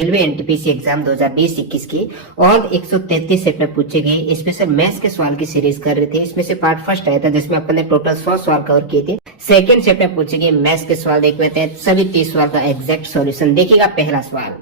Railway NTPC exam 2020-21 की और 133 set में पूछे गए स्पेशल मैथ्स के सवाल की सीरीज कर रहे थे। इसमें से पार्ट फर्स्ट आया था जिसमें अपन ने टोटल 100 सवाल कवर किए थे। सेकंड सेट में पूछे गए मैथ्स के सवाल देख लेते हैं। सभी 30 सवाल का एग्जैक्ट सॉल्यूशन देखिएगा। पहला सवाल,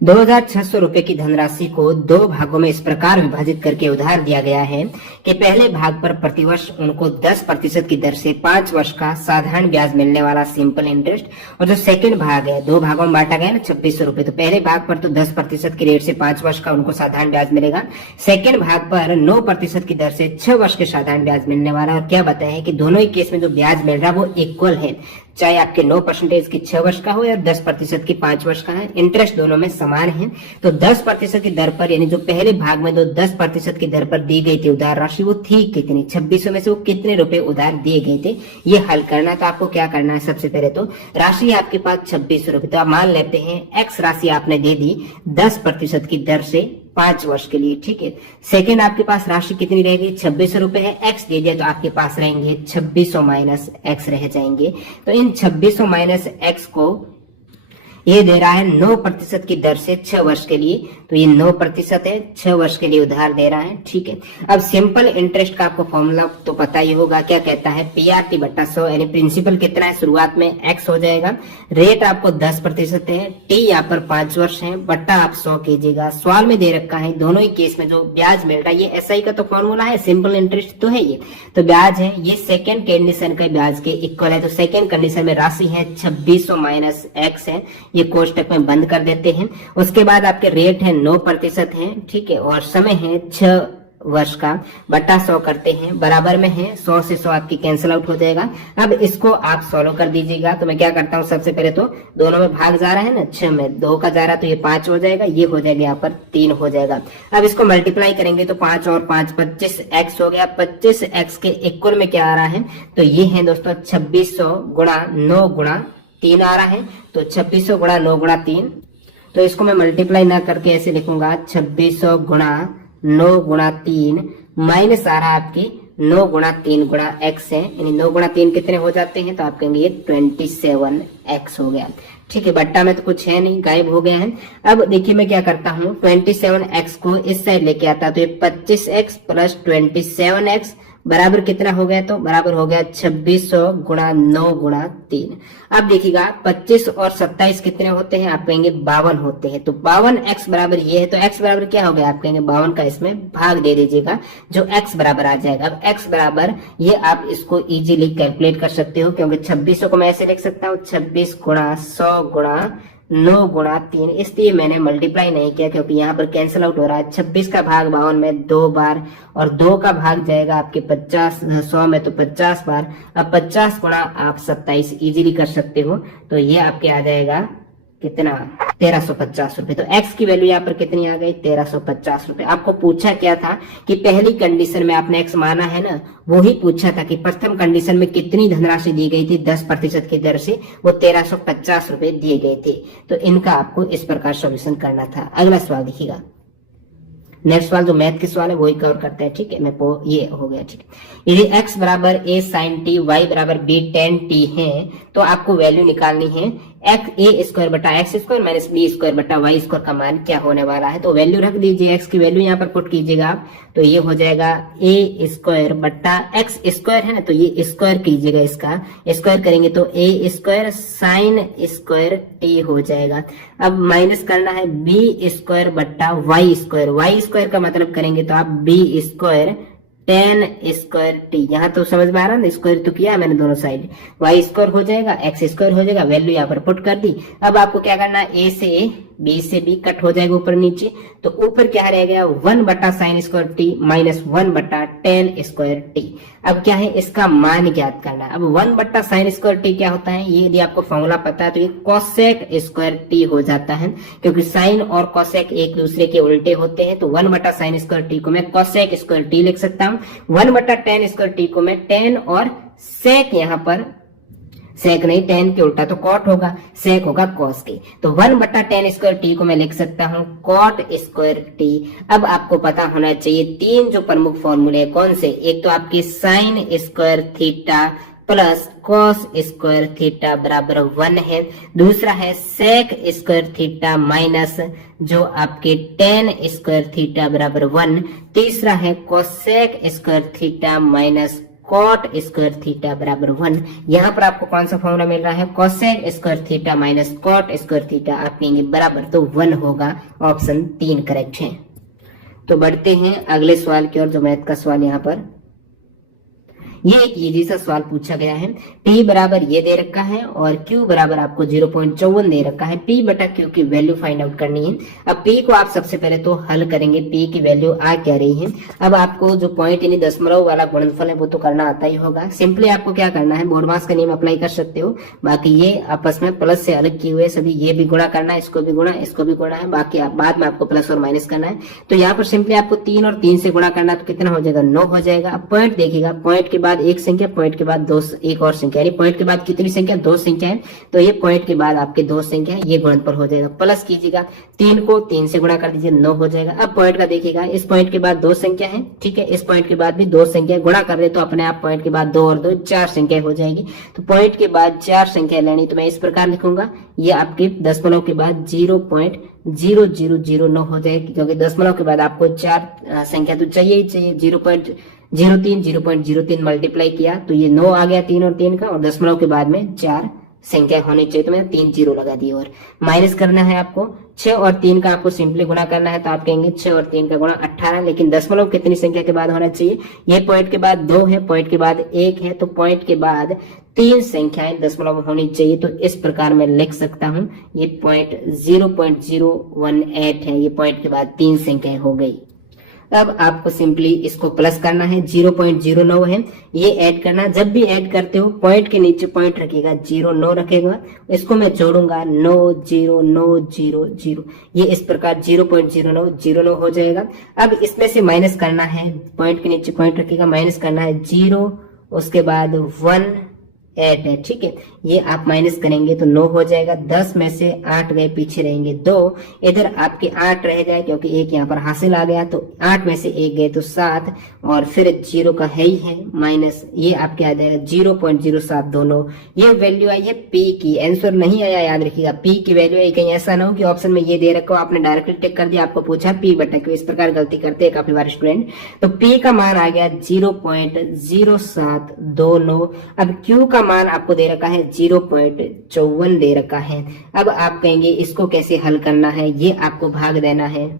2600 रुपए की धनराशि को दो भागों में इस प्रकार विभाजित करके उधार दिया गया है कि पहले भाग पर प्रतिवर्ष उनको 10% की दर से 5 वर्ष का साधारण ब्याज मिलने वाला सिंपल इंटरेस्ट, और जो सेकंड भाग है, दो भागों में बांटा गया ना 2600 रुपए, तो पहले भाग पर तो 10% की रेट से 5 वर्ष का उनको साधारण ब्याज मिलेगा। सेकंड भाग पर 9% की दर से 6 वर्ष के साधारण ब्याज मिलने वाला। और क्या बताया है कि दोनों ही केस में जो ब्याज मिल रहा है वो इक्वल है, चाहे आपके 9% की 6 वर्ष का हो या 10% की 5 वर्ष का है, इंटरेस्ट दोनों में समान है। तो 10% की दर पर, यानी जो पहले भाग में जो 10% की दर पर दी गई थी उधार राशि, वो थी कितनी, 2600 में से वो कितने रुपए उधार दिए गए थे, ये हल करना। तो आपको क्या करना है, सबसे पहले तो राशि आपके पास 2600 रुपए, तो आप मान लेते हैं एक्स राशि आपने दे दी 10% की दर से 5 वर्ष के लिए, ठीक है। सेकेंड आपके पास राशि कितनी रहेगी, 2600 रुपए है, एक्स दे दिया तो आपके पास रहेंगे 2600 माइनस एक्स रह जाएंगे। तो इन 2600 माइनस एक्स को ये दे रहा है 9% की दर से 6 वर्ष के लिए, तो ये 9% है, 6 वर्ष के लिए उधार दे रहा है, ठीक है। अब सिंपल इंटरेस्ट का आपको फॉर्मूला तो पता ही होगा, क्या कहता है, PRT बट्टा 100, यानी प्रिंसिपल कितना है, शुरुआत में x हो जाएगा, रेट आपको 10% है, t यहाँ पर 5 वर्ष है, बट्टा आप 100 कीजिएगा। सवाल में दे रखा है दोनों ही केस में जो ब्याज मिल रहा है ये SI का तो फॉर्मूला है, सिंपल इंटरेस्ट तो है ये, तो ब्याज है ये सेकेंड कंडीशन का ब्याज के इक्वल है। तो सेकेंड कंडीशन में राशि है 2600 माइनस एक्स है, ये कोष्टक में बंद कर देते हैं। उसके बाद आपके रेट है 9% है, ठीक है, और समय है 6 वर्ष का, बटा 100 करते हैं, बराबर में है 100 से 100 आपकी कैंसिल आउट हो जाएगा। अब इसको आप सॉल्व कर दीजिएगा। तो मैं क्या करता हूँ, सबसे पहले तो दोनों में भाग जा रहा है ना, 6 में 2 का जा रहा तो ये 5 हो जाएगा, ये हो जाएगा यहाँ पर 3 हो जाएगा। अब इसको मल्टीप्लाई करेंगे तो 5 और 5 25x हो गया। 25x के इक्वल में क्या आ रहा है, तो ये है दोस्तों 2600 गुणा 9 गुणा 3 आ रहा है। तो 2600 गुणा 9 गुणा 3, तो इसको मैं मल्टीप्लाई ना करके ऐसे लिखूंगा 2600 गुणा 9 गुणा 3 माइनस आ रहा है आपकी 9 गुणा 3 गुणा x है, यानी 9 गुणा 3 कितने हो जाते हैं, तो आप कहेंगे ये 27x हो गया, ठीक है। बट्टा में तो कुछ है नहीं, गायब हो गया है। अब देखिए मैं क्या करता हूँ, 27x को इस साइड लेके आता, तो ये 25x प्लस 27x बराबर कितना हो गया, तो बराबर हो गया 2600 गुणा 9 गुणा 3। अब देखिएगा 25 और 27 कितने होते हैं, आप कहेंगे 52 होते हैं। तो 52x बराबर ये है, तो x बराबर क्या हो गया, आप कहेंगे 52 का इसमें भाग दे दीजिएगा, जो x बराबर आ जाएगा। अब x बराबर ये आप इसको इजीली कैलकुलेट कर सकते हो, क्योंकि 2600 को मैं ऐसे लिख सकता हूँ 26 गुणा 100 गुणा 9 गुणा 3, इसलिए मैंने मल्टीप्लाई नहीं किया क्योंकि यहाँ पर कैंसिल आउट हो रहा है। 26 का भाग 52 में 2 बार, और 2 का भाग जाएगा आपके 100 में तो 50 बार। अब 50 गुणा आप 27 इजीली कर सकते हो, तो ये आपके आ जाएगा कितना, 1350 रुपए। तो x की वैल्यू यहाँ पर कितनी आ गई, 1350 रुपए। आपको पूछा क्या था कि पहली कंडीशन में आपने x माना है ना, वो ही पूछा था कि प्रथम कंडीशन में कितनी धनराशि दी गई थी 10% की दर से, वो 1350 रुपए दिए गए थे। तो इनका आपको इस प्रकार सॉल्यूशन करना था। अगला सवाल देखिएगा, नेक्स्ट सवाल जो मैथ के सवाल है वही कवर करते हैं, ठीक है। मैं ये हो गया, ठीक है। यदि x बराबर a sin t, y बराबर b tan t है, तो आपको वैल्यू निकालनी है a स्क्वायर बटा X square minus B square बटा वाई स्क्वायर का मान क्या होने वाला है। तो वैल्यू रख दीजिए, x की वैल्यू यहाँ पर पुट कीजिएगा आप, तो ये हो जाएगा a स्क्वायर बटा एक्स स्क्वायर है ना, तो ये स्क्वायर कीजिएगा, इसका स्क्वायर करेंगे तो a square sine square t हो जाएगा। अब माइनस करना है b स्क्वायर बटा वाई स्क्वायर का मतलब करेंगे तो आप b square tan square T, यहाँ तो समझ में आ रहा है ना, स्क्वायर तो किया है मैंने दोनों साइड, y स्क्वायर हो जाएगा, x स्क्वायर हो जाएगा, वैल्यू यहाँ पर पुट कर दी। अब आपको क्या करना है, a से a, b से b कट हो जाएगा ऊपर नीचे, तो ऊपर क्या रह गया 1 बटा साइन स्क्वायर टी माइनस 1 बटा tan स्क्वायर टी। अब क्या है, इसका मान ज्ञात करना है। अब 1 बटा साइन स्क्वायर टी क्या होता है, ये यदि आपको फॉर्मूला पता है तो ये कोसेक स्क्वायर टी हो जाता है, क्योंकि साइन और कोसेक एक दूसरे के उल्टे होते हैं। तो 1 बटा साइन स्क्वायर टी को मैं कोसेक स्क्वायर टी लिख सकता हूँ, 1 बटा tan स्क्वायर टी को मैं tan और सेक, यहाँ पर सेक नहीं, tan के उल्टा तो कॉट होगा, सेक होगा कॉस के, तो 1 बटा tan स्क्वायर टी को मैं लिख सकता हूँ कॉट स्क्वायर टी। अब आपको पता होना चाहिए 3 जो प्रमुख फॉर्मूले कौन से, एक तो आपकी sine square theta plus cos square theta बराबर 1 है। दूसरा है सेक स्क्वायर थीटा माइनस जो आपके टेन स्क्वायर थीटा बराबर 1। तीसरा है cosec square theta minus cot square theta बराबर 1। यहाँ पर आपको कौन सा फॉर्मूला मिल रहा है, cosec square theta minus cot square theta आप कहेंगे बराबर, तो 1 होगा। ऑप्शन 3 करेक्ट है। तो बढ़ते हैं अगले सवाल की ओर, जो मैथ का सवाल यहाँ पर ये एक इजी सा सवाल पूछा गया है। P बराबर ये दे रखा है और Q बराबर आपको 0.54 दे रखा है। P बटा Q की वैल्यू फाइंड आउट करनी है। अब P को आप सबसे पहले तो हल करेंगे, P की वैल्यू आ क्या रही है। अब आपको जो पॉइंट यानी दशमलव वाला गुणनफल है वो तो करना आता ही होगा। सिंपली आपको क्या करना है, बोर्डमास का नियम अप्लाई कर सकते हो। बाकी ये आपस में प्लस से अलग किए हुए सभी, ये भी गुणा करना है, इसको भी गुणा, इसको भी गुणा है, बाकी बाद में आपको प्लस और माइनस करना है। तो यहाँ पर सिंपली आपको 3 और 3 से गुणा करना है, तो कितना हो जाएगा, 9 हो जाएगा। अब पॉइंट देखिएगा, पॉइंट के बाद एक संख्या, पॉइंट के बाद दो, एक और संख्या, यानी पॉइंट के बाद कितनी संख्या, 2 संख्या है। तो ये पॉइंट के बाद आपके 2 संख्या है, ये गुणनफल हो जाएगा। प्लस कीजिएगा, 3 को 3 से गुणा कर दीजिए, 9 हो जाएगा। अब पॉइंट का देखिएगा, इस पॉइंट के बाद 2 संख्या है, ठीक है, इस पॉइंट के बाद भी 2 संख्या गुणा कर दे तो अपने आप पॉइंट के बाद 2 और 2 4 संख्या हो जाएगी। तो पॉइंट के बाद 4 संख्या लेनी, तो मैं इस प्रकार लिखूंगा, ये आपके दशमलव के बाद 0.0009 हो जाएगी, क्योंकि दशमलव के बाद आपको 4 संख्या तो चाहिए ही चाहिए। 0.03 मल्टीप्लाई किया तो ये 9 आ गया, 3 और 3 का, और दशमलव के बाद में 4 संख्या होनी चाहिए, तो मैंने 3 जीरो लगा दी। और माइनस करना है आपको 6 और 3 का, आपको सिंपली गुणा करना है, तो आप कहेंगे 6 और 3 का गुणा 18। लेकिन दशमलव कितनी संख्या के बाद होना चाहिए, ये पॉइंट के बाद 2 है, पॉइंट के बाद 1 है, तो पॉइंट के बाद 3 संख्याएं दशमलव होनी चाहिए। तो इस प्रकार मैं लिख सकता हूं, ये पॉइंट 0.018 है, ये पॉइंट के बाद 3 संख्याएं हो गई। अब आपको सिंपली इसको प्लस करना है, 0.09 है, ये ऐड करना। जब भी ऐड करते हो पॉइंट के नीचे पॉइंट रखिएगा, 0 रखेगा, इसको मैं जोड़ूंगा 90900, ये इस प्रकार 0.0909 हो जाएगा। अब इसमें से माइनस करना है, पॉइंट के नीचे पॉइंट रखिएगा, माइनस करना है 0, उसके बाद 1 8 है, ठीक है, ये आप माइनस करेंगे तो 9 हो जाएगा। 10 में से 8 गए, पीछे रहेंगे 2, इधर आपके 8 रह जाए क्योंकि 1 यहाँ पर हासिल आ गया, तो 8 में से 1 गए तो 7, और फिर 0 का है ही है माइनस, ये आपके आ जाएगा 0.0729। ये वैल्यू आई है P की, आंसर नहीं आया, याद रखिएगा P की वैल्यू आई। कहीं ऐसा ना हो कि ऑप्शन में ये दे रखा हो, आपने डायरेक्टली टिक कर दिया, आपको पूछा P बटा Q, इस प्रकार गलती करते हैं काफी बार स्टूडेंट। तो P का मान आ गया 0.0729। अब Q का मान आपको दे रखा है 0.54 दे रखा है। अब आप कहेंगे इसको कैसे हल करना है, ये आपको भाग देना है।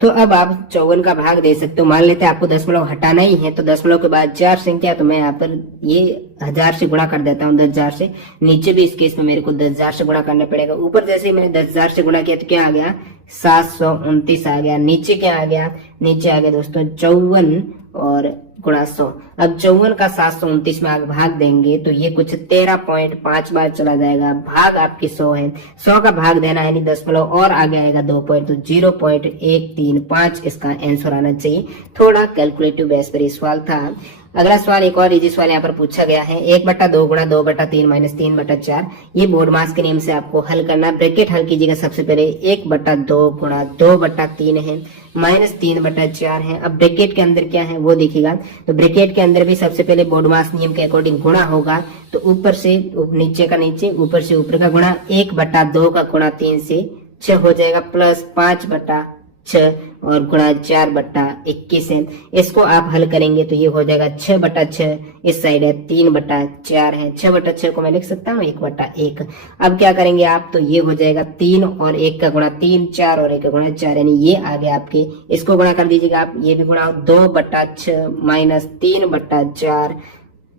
तो अब आप 54 का भाग दे सकते हो। मान लेते हैं आपको दशमलव हटाना ही है, तो दशमलव के बाद 4 संख्या, तो मैं यहाँ पर ये 1000 से गुणा कर देता हूँ, 10,000 से। नीचे भी इस केस में मेरे को 10,000 से गुणा करना पड़ेगा। ऊपर जैसे ही मैंने 10,000 से गुणा किया तो क्या आ गया, 729 आ गया। नीचे क्या आ गया, नीचे आ गया दोस्तों 54 और गुणा 100। अब 54 का 729 में आप भाग देंगे तो ये कुछ 13.5 बार चला जाएगा। भाग आपकी 100 है, 100 का भाग देना है, दशमलव और आगे आएगा 2 पॉइंट, तो 0.135 इसका आंसर आना चाहिए। थोड़ा कैलकुलेटिव बेस पर सवाल था। अगला सवाल एक और इजी सवाल यहाँ पर पूछा गया है, 1/2 गुणा 2/3 माइनस 3/4। ये बोर्ड मास के नियम से आपको हल करना है। ब्रैकेट हल कीजिएगा सबसे पहले, 1/2 गुणा 2/3 है माइनस 3/4 है। अब ब्रैकेट के अंदर क्या है वो देखिएगा, तो ब्रैकेट के अंदर भी सबसे पहले बोर्ड मास नियम के अकॉर्डिंग गुणा होगा, तो ऊपर से नीचे का नीचे, ऊपर से ऊपर का गुणा, 1/2 का गुणा 3 से 6 हो जाएगा, प्लस 5/6 और गुणा 4/21 है। इसको आप हल करेंगे तो ये हो जाएगा 6/6, इस साइड है 3/4 है, 6/6 को मैं लिख सकता हूँ 1/1। अब क्या करेंगे आप, तो ये हो जाएगा 3 और 1 का गुणा 3, 4 और 1 का गुणा 4, यानी ये आ गया आपके। इसको गुणा कर दीजिएगा आप, ये भी गुणा 2/6 माइनस 3/4,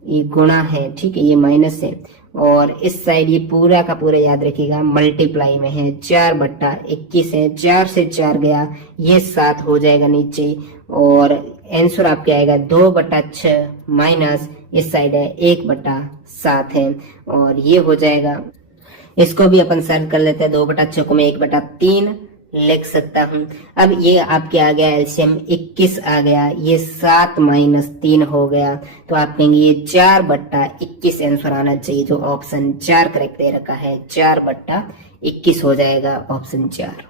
ये गुणा है, ठीक है, ये माइनस है, और इस साइड ये पूरा का पूरा याद रखिएगा मल्टीप्लाई में है, 4/21 है, 4 से 4 गया, ये 7 हो जाएगा नीचे, और आंसर आपके आएगा 2/6 माइनस इस साइड है 1/7 है, और ये हो जाएगा। इसको भी अपन सॉल्व कर लेते हैं, 2/6 को मैं 1/3 लिख सकता हूं। अब ये आपके आ गया एलसीएम 21 आ गया, ये 7 माइनस 3 हो गया, तो आप कहेंगे ये 4/21 आंसर आना चाहिए, जो ऑप्शन 4 करेक्ट दे रखा है, 4/21 हो जाएगा ऑप्शन 4।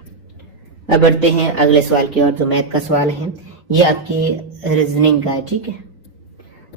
अब बढ़ते हैं अगले सवाल की ओर, जो मैथ का सवाल है, ये आपकी रीजनिंग का है, ठीक है।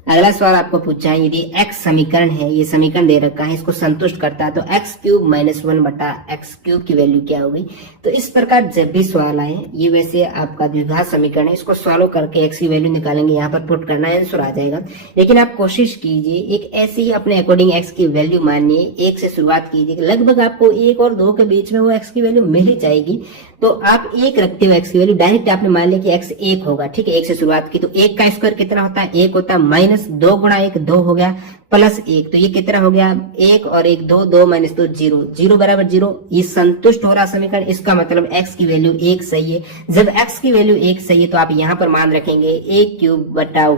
अगला सवाल आपको पूछा है, यदि x समीकरण है, ये समीकरण दे रखा है, इसको संतुष्ट करता है तो x क्यूब माइनस 1 बटा x क्यूब की वैल्यू क्या होगी। तो इस प्रकार जब भी सवाल आए, ये वैसे आपका द्विघात समीकरण है, इसको सॉल्व करके x की वैल्यू निकालेंगे, यहाँ पर पुट करना है, आंसर आ जाएगा। लेकिन आप कोशिश कीजिए एक ऐसे ही अपने अकॉर्डिंग x की वैल्यू मानिए, 1 से शुरुआत कीजिए, लगभग आपको 1 और 2 के बीच में वो x की वैल्यू मिल ही जाएगी। तो आप 1 रखते हो x की वैल्यू, डायरेक्ट आपने मान लिया कि x 1 होगा, ठीक है, 1 से शुरुआत की, तो 1 का स्क्वायर कितना होता है, 1 होता है, माइनस 2 गुणा 1 2 हो गया, प्लस 1, तो ये कितना हो गया, 1 और 1 2, 2 माइनस 2 0, 0 बराबर 0। ये संतुष्ट हो रहा समीकरण, इसका मतलब x की वैल्यू 1 सही है। जब x की वैल्यू 1 सही है तो आप यहाँ पर मान रखेंगे 1 क्यूब बटा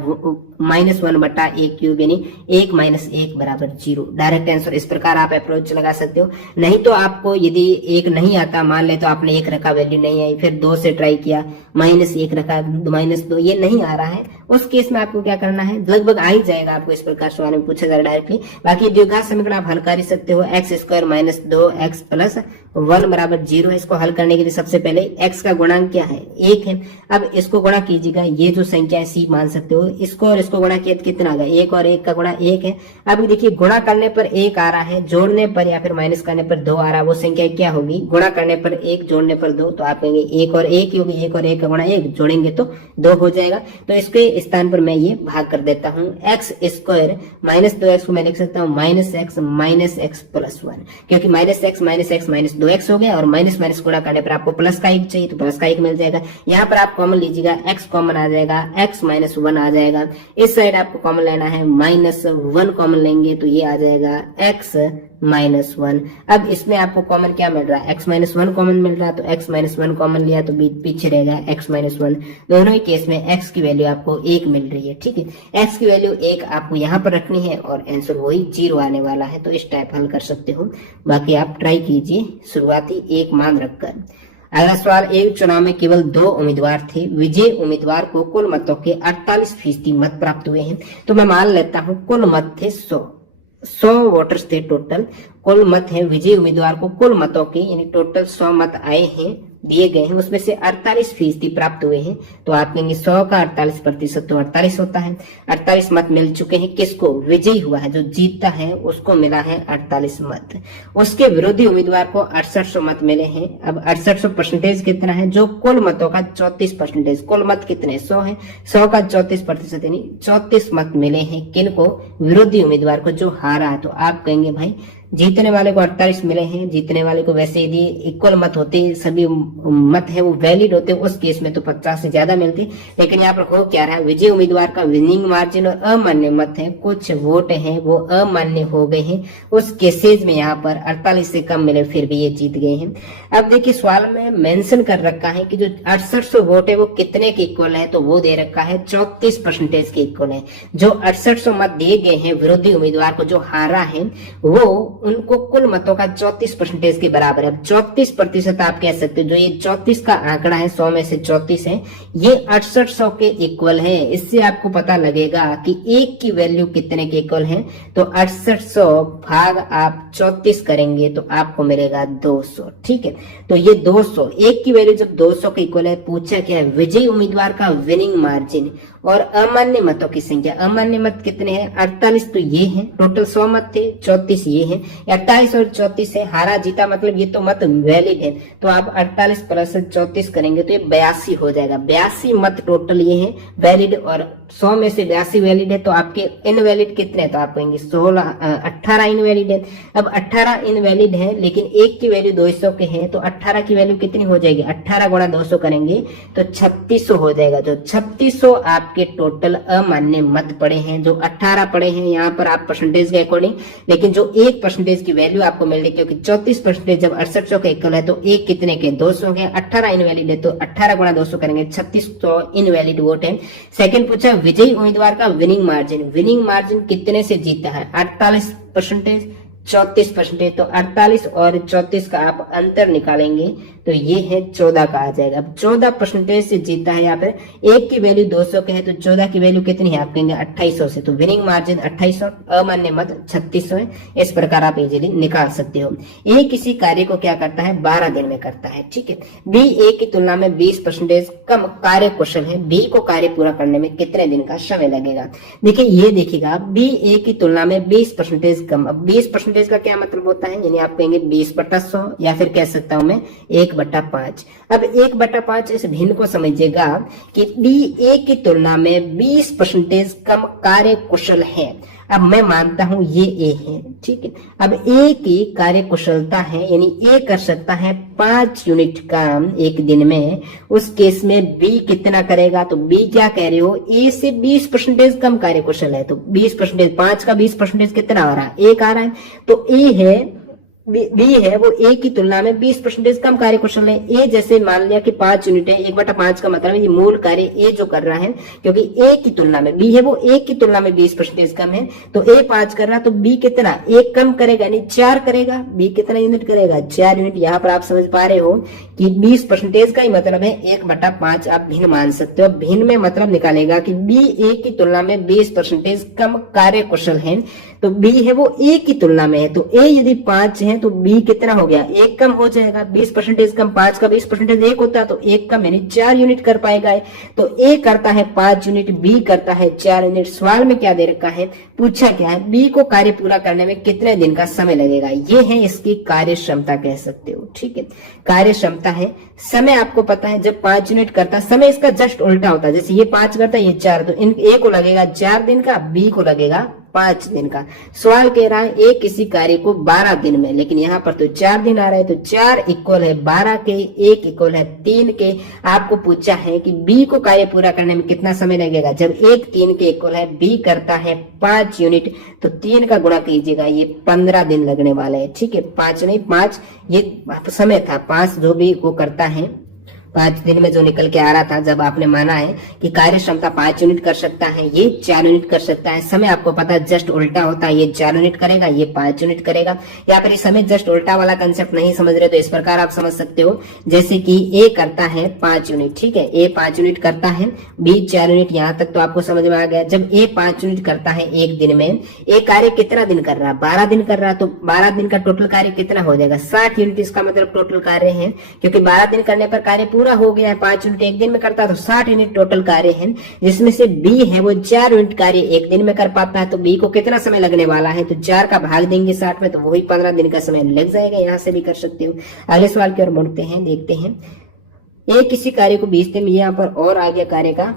माइनस 1 बटा 1 क्यूब, यानी 1 माइनस 1 बराबर 0। Direct answer. इस प्रकार आप अप्रोच लगा सकते हो। नहीं तो आपको यदि 1 नहीं आता, मान ले तो आपने 1 रखा, वैल्यू नहीं आई, फिर 2 से ट्राई किया, माइनस 1 रखा, माइनस 2, ये नहीं आ रहा है, उस केस में आपको क्या करना है, लगभग आ ही जाएगा आपको, इस प्रकार सवाल में पूछा जा रहा है डायरेक्टली। बाकी द्विघात समीकरण आप हल कर ही सकते हो, x square minus 2x plus 1 बराबर 0 है। इसको हल करने के लिए सबसे पहले x का गुणांक क्या है, 1 है। अब इसको गुणा कीजिएगा, ये जो संख्या है c मान सकते हो, इसको और इसको गुणा किया तो कितना आ गया, 1 और 1 का गुणा 1 है। अब देखिए गुणा करने पर 1 आ रहा है, जोड़ने पर या फिर माइनस करने पर 2 आ रहा है, वो संख्या क्या होगी, गुणा करने पर 1 जोड़ने पर 2, तो आप कहेंगे 1 और 1 ही होगी, 1 और 1 का गुणा 1 जोड़ेंगे तो 2 हो जाएगा। तो इसके स्थान पर मैं ये भाग कर देता हूँ, एक्स स्क्वायर माइनस 2x को मैं लिख सकता हूँ माइनस एक्स प्लस 1, क्योंकि माइनस एक्स माइनस 2x हो गया, और माइनस माइनस गुणा करने पर आपको प्लस का 1 चाहिए तो प्लस का 1 मिल जाएगा। यहाँ पर आप कॉमन लीजिएगा, x कॉमन आ जाएगा, x माइनस 1 आ जाएगा, इस साइड आपको कॉमन लेना है, माइनस 1 कॉमन लेंगे तो ये आ जाएगा x माइनस 1। अब इसमें आपको कॉमन क्या मिल रहा है, x माइनस 1 कॉमन मिल रहा है, तो x माइनस 1 कॉमन लिया तो पीछे रहेगा x माइनस 1। दोनों ही केस में x की वैल्यू आपको 1 मिल रही है, ठीक है, x की वैल्यू 1 आपको यहाँ पर रखनी है और आंसर वही 0 आने वाला है। तो इस टाइप हल कर सकते हो, बाकी आप ट्राई कीजिए शुरुआती 1 मान रखकर। अगला सवाल, एक चुनाव में केवल 2 उम्मीदवार थे, विजय उम्मीदवार को कुल मतों के 48% मत प्राप्त हुए हैं। तो मैं मान लेता हूं कुल मत थे 100 वोटर्स थे टोटल, कुल मत है विजय उम्मीदवार को कुल मतों के, यानी टोटल 100 मत आए हैं, दिए गए हैं, उसमें से 48% प्राप्त हुए हैं। तो आप कहेंगे 100 का 48% तो 48 होता है। 48 मत मिल चुके हैं, किसको, विजयी हुआ है, जो जीतता है उसको मिला है 48 मत। उसके विरोधी उम्मीदवार को 6800 मत मिले हैं। अब 6800 परसेंटेज कितना है, जो कुल मतों का 34%, कुल मत कितने 100 है, 100 का 34% यानी 34 मत मिले हैं, किनको, विरोधी उम्मीदवार को जो हारा है। तो आप कहेंगे भाई जीतने वाले को 48 मिले हैं, जीतने वाले को वैसे यदि इक्वल मत होते, सभी मत है वो वैलिड होते, उस केस में तो 50 से ज्यादा मिलती। लेकिन यहाँ पर हो क्या रहा है, विजय उम्मीदवार का विनिंग मार्जिन और अमान्य मत है, कुछ वोट हैं वो अमान्य हो गए हैं, उस केसेज में यहाँ पर 48 से कम मिले फिर भी ये जीत गए हैं। अब देखिए सवाल में मेंशन कर रखा है कि जो 6800 वोट है वो कितने के इक्वल है, तो वो दे रखा है 34% के इक्वल है। जो 6800 मत दिए गए हैं विरोधी उम्मीदवार को जो हारा है, वो उनको कुल मतों का 34% के बराबर है। 34% आप कह सकते हो, जो ये 34 का आंकड़ा है, 100 में से 34 है, ये 6800 के इक्वल है। इससे आपको पता लगेगा कि 1 की वैल्यू कितने के इक्वल है। तो 6800 भाग आप 34 करेंगे तो आपको मिलेगा 200, ठीक है। तो ये 200, 1 की वैल्यू जब 200 के इक्वल है, पूछा क्या है, विजयी उम्मीदवार का विनिंग मार्जिन और अमान्य मतों की संख्या। अमान्य मत कितने हैं, 48 तो ये हैं, टोटल 100 मत थे, 34 ये हैं, 48 और 34 है, हारा जीता मतलब ये तो मत वैलिड है। तो आप 48 प्लस 34 करेंगे तो ये 82 हो जाएगा। 82 मत टोटल ये हैं वैलिड, और 100 में से 82 वैलिड है, तो आपके इनवैलिड कितने, तो आप कहेंगे 18 इनवैलिड है। अब 18 इनवैलिड है, लेकिन 1 की वैल्यू 200 के है, तो 18 की वैल्यू कितनी हो जाएगी, 18 गुणा 200 करेंगे तो 3600 हो जाएगा। तो 3600 आपके टोटल अमान्य मत पड़े हैं, जो 18 पड़े हैं यहाँ पर आप परसेंटेज के अकॉर्डिंग, लेकिन जो 1% की वैल्यू आपको मिल रही है, क्योंकि 34% जब 6800 के इक्वल है तो 1 कितने के 200 के, 18 इनवैलिड है, तो 18 गुणा 200 करेंगे, 3600 इनवैलिड वोट है। सेकंड पूछा विजयी उम्मीदवार का विनिंग मार्जिन, विनिंग मार्जिन कितने से जीता है, 48%, 34%। तो 48 और 34 का आप अंतर निकालेंगे तो ये है 14 का आ जाएगा। अब 14% से जीता है यहाँ पर। एक की वैल्यू 200 के है तो 14 की वैल्यू कितनी है आप कहेंगे 2800 से, तो विनिंग मार्जिन 2800, अमान्य मत 3600 है। इस प्रकार आप इजीली निकाल सकते हो। ए किसी कार्य को क्या करता है 12 दिन में करता है, ठीक है। बी ए की तुलना में 20% कम कार्य कुशल है, बी को कार्य पूरा करने में कितने दिन का समय लगेगा। देखिए ये देखिएगा बी ए की तुलना में 20% कम। अब 20% का क्या मतलब होता है, यानी आप कहेंगे 20/100 या फिर कह सकता हूं मैं 1/5। अब 1/5 इस भिन्न को समझिएगा कि बी ए की तुलना में 20% कम कार्य कुशल है। अब मैं मानता हूं ये ए है, ठीक है। अब ए की कार्य कुशलता है, यानी ए कर सकता है 5 यूनिट काम एक दिन में। उस केस में बी कितना करेगा, तो बी क्या कह रहे हो ए से 20% कम कार्य कुशल है। तो 20%, 5 का 20% कितना आ रहा है 1 आ रहा है। तो ए है बी है वो ए की तुलना में 20% कम कार्य कुशल है। ए जैसे मान लिया कि 5 यूनिट है, 1/5 का मतलब है ये मूल कार्य ए जो कर रहा है, क्योंकि ए की तुलना में बी है वो ए की तुलना में 20% कम है। तो ए 5 कर रहा तो बी कितना 1 कम करेगा, यानी 4 करेगा। बी कितना यूनिट करेगा 4 यूनिट। यहाँ पर आप समझ पा रहे हो कि 20% का ही मतलब है 1/5 आप भिन्न मान सकते हो। भिन्न में मतलब निकालेगा कि बी ए की तुलना में 20% कम कार्य कुशल है। तो बी है वो ए की तुलना में है, तो ए यदि 5 है तो बी कितना हो गया 1 कम हो जाएगा। 20% कम, 5 का 20% 1 होता है तो 1 कम, यानी 4 यूनिट कर पाएगा। तो ए करता है 5 यूनिट, बी करता है 4 यूनिट। सवाल में क्या दे रखा है, पूछा क्या है बी को कार्य पूरा करने में कितने दिन का समय लगेगा। ये है इसकी कार्य क्षमता कह सकते हो, ठीक है। कार्य क्षमता है। समय आपको पता है जब 5 यूनिट करता, समय इसका जस्ट उल्टा होता है। जैसे ये 5 करता है ये 4, तो इन ए को लगेगा 4 दिन का, बी को लगेगा 5 दिन का। सवाल कह रहा है ए किसी कार्य को 12 दिन में, लेकिन यहाँ पर तो 4 दिन आ रहा है। तो 4 इक्वल है 12 के, 1 इक्वल है 3 के। आपको पूछा है कि बी को कार्य पूरा करने में कितना समय लगेगा। जब 1 3 के इक्वल है, बी करता है 5 यूनिट, तो 3 का गुणा कीजिएगा, ये 15 दिन लगने वाला है, ठीक है। 5 नहीं 5 ये समय था, 5 जो भी को करता है 5 दिन में जो निकल के आ रहा था, जब आपने माना है कि कार्य क्षमता 5 यूनिट कर सकता है, ये 4 यूनिट कर सकता है। समय आपको पता है जस्ट उल्टा होता है, ये 4 यूनिट करेगा, ये 5 यूनिट करेगा। यहाँ पर समय जस्ट उल्टा वाला कंसेप्ट नहीं समझ रहे तो इस प्रकार आप समझ सकते हो, जैसे कि ए करता है 5 यूनिट, ठीक है। ए 5 यूनिट करता है, बी 4 यूनिट। यहाँ तक तो आपको समझ में आ गया। जब ए 5 यूनिट करता है एक दिन में, ए कार्य कितना दिन कर रहा है 12 दिन कर रहा है, तो 12 दिन का टोटल कार्य कितना हो जाएगा 60 यूनिट। इसका मतलब टोटल कार्य है, क्योंकि 12 दिन करने पर कार्य पूरा हो गया है। 5 यूनिट एक दिन में करता है तो 60 यूनिट टोटल कार्य है, जिसमें से बी है वो 4 यूनिट कार्य एक दिन में कर पाता है। तो बी को कितना समय लगने वाला है, तो 4 का भाग देंगे 60 में, तो वही 15 दिन का समय लग जाएगा। यहाँ से भी कर सकते हो। अगले सवाल की ओर मुड़ते हैं, देखते हैं। ए किसी कार्य को 20 दिन में, यहाँ पर और आ गया कार्य का,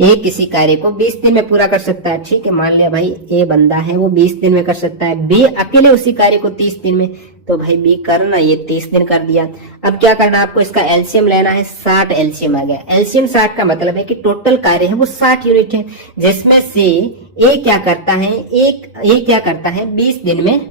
ए किसी कार्य को 20 दिन में पूरा कर सकता है, ठीक है। मान लिया भाई ए बंदा है वो 20 दिन में कर सकता है, बी अकेले उसी कार्य को 30 दिन में, तो भाई बी करना ये 30 दिन कर दिया। अब क्या करना आपको, इसका एलसीएम लेना है। 60 एलसीएम आ गया। एलसीएम 60 का मतलब है कि टोटल कार्य है वो 60 यूनिट है, जिसमें से ए क्या करता है, ए क्या करता है 20 दिन में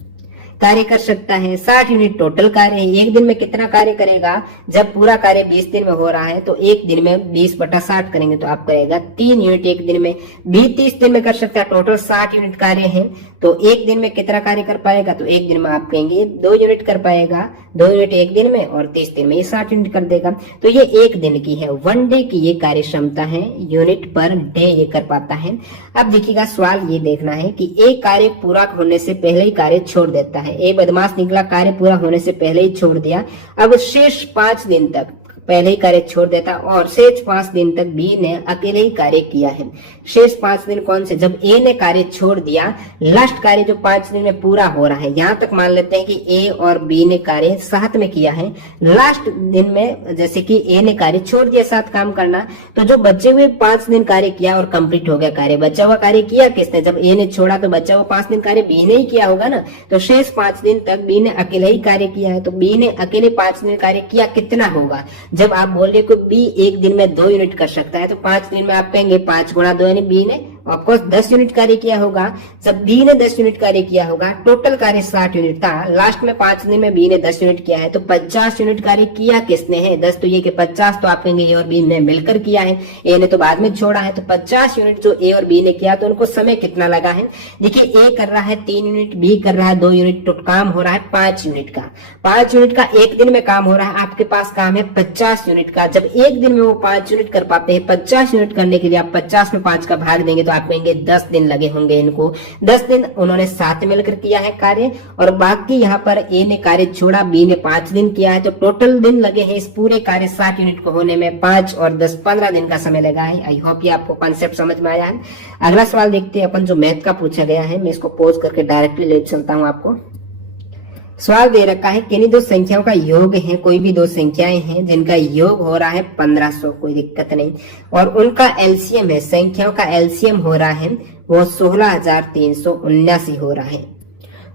कार्य कर सकता है। 60 यूनिट टोटल कार्य है। एक दिन में कितना कार्य करेगा, जब पूरा कार्य 20 दिन में हो रहा है तो एक दिन में 20/60 करेंगे तो आप करेगा 3 यूनिट एक दिन में। बी 30 दिन में कर सकता है, टोटल 60 यूनिट कार्य है, तो एक दिन में कितना कार्य कर पाएगा, तो एक दिन में आप कहेंगे 2 यूनिट कर पाएगा। 2 यूनिट एक दिन में और 30 दिन में ये 60 यूनिट कर देगा। तो ये एक दिन की है, 1 डे की ये कार्य क्षमता है, यूनिट पर डे ये कर पाता है। अब देखिएगा सवाल ये देखना है कि एक कार्य पूरा होने से पहले ही कार्य छोड़ देता है। ए बदमाश निकला, कार्य पूरा होने से पहले ही छोड़ दिया। अब शेष 5 दिन तक पहले ही कार्य छोड़ देता और शेष 5 दिन तक बी ने अकेले ही कार्य किया है। शेष 5 दिन कौन से, जब ए ने कार्य छोड़ दिया, लास्ट कार्य जो 5 दिन में पूरा हो रहा है, यहां तक मान लेते हैं कि ए और बी ने कार्य साथ में किया है। लास्ट दिन में जैसे कि ए ने कार्य छोड़ दिया साथ काम करना, तो जो बचे हुए 5 दिन कार्य किया और कंप्लीट हो गया कार्य। बचा हुआ कार्य किया किसने, जब ए ने छोड़ा तो बचा हुआ 5 दिन कार्य बी ने ही किया होगा ना। तो शेष 5 दिन तक बी ने अकेले ही कार्य किया है, तो बी ने अकेले 5 दिन कार्य किया, कितना होगा। जब आप बोल रहे हो कि बी एक दिन में 2 यूनिट कर सकता है, तो 5 दिन में आप कहेंगे 5 गुणा 2 यानी बी ने ऑफकोर्स 10 यूनिट कार्य किया होगा। जब बी ने 10 यूनिट कार्य किया होगा, टोटल कार्य 60 यूनिट था, लास्ट में 5 दिन में बी ने 10 यूनिट किया है, तो 50 यूनिट कार्य किया किसने है? 10 तो ये कि 50 तो आप कहेंगे ए और बी ने मिलकर किया है, ए ने तो बाद में छोड़ा है, तो 50 यूनिट जो ए और बी ने किया, तो उनको समय कितना लगा है? देखिए ए कर रहा है 3 यूनिट, बी कर रहा है 2 यूनिट, तो काम हो रहा है 5 यूनिट का। 5 यूनिट का एक दिन में काम हो रहा है, आपके पास काम है 50 यूनिट का। जब एक दिन में वो 5 यूनिट कर पाते हैं, 50 यूनिट करने के लिए आप 50 में 5 का भाग देंगे तो आप कहेंगे 10 दिन लगे होंगे इनको। 10 दिन उन्होंने साथ मिलकर किया है कार्य, और बाकी यहाँ पर ए ने कार्य छोड़ा, बी ने 5 दिन किया है, तो टोटल दिन लगे हैं इस पूरे कार्य 60 यूनिट को होने में 5 और 10 15 दिन का समय लगा है। आई होप ये आपको कॉन्सेप्ट समझ में आया है। अगला सवाल देखते हैं अपन, जो मैथ का पूछा गया है। मैं इसको पॉज करके डायरेक्टली ले चलता हूं आपको। सवाल दे रखा है किन्हीं दो संख्याओं का योग है, कोई भी दो संख्याएं हैं जिनका योग हो रहा है 1500, कोई दिक्कत नहीं, और उनका एलसीएम है, संख्याओं का एलसीएम हो रहा है वो 16,379 हो रहा है।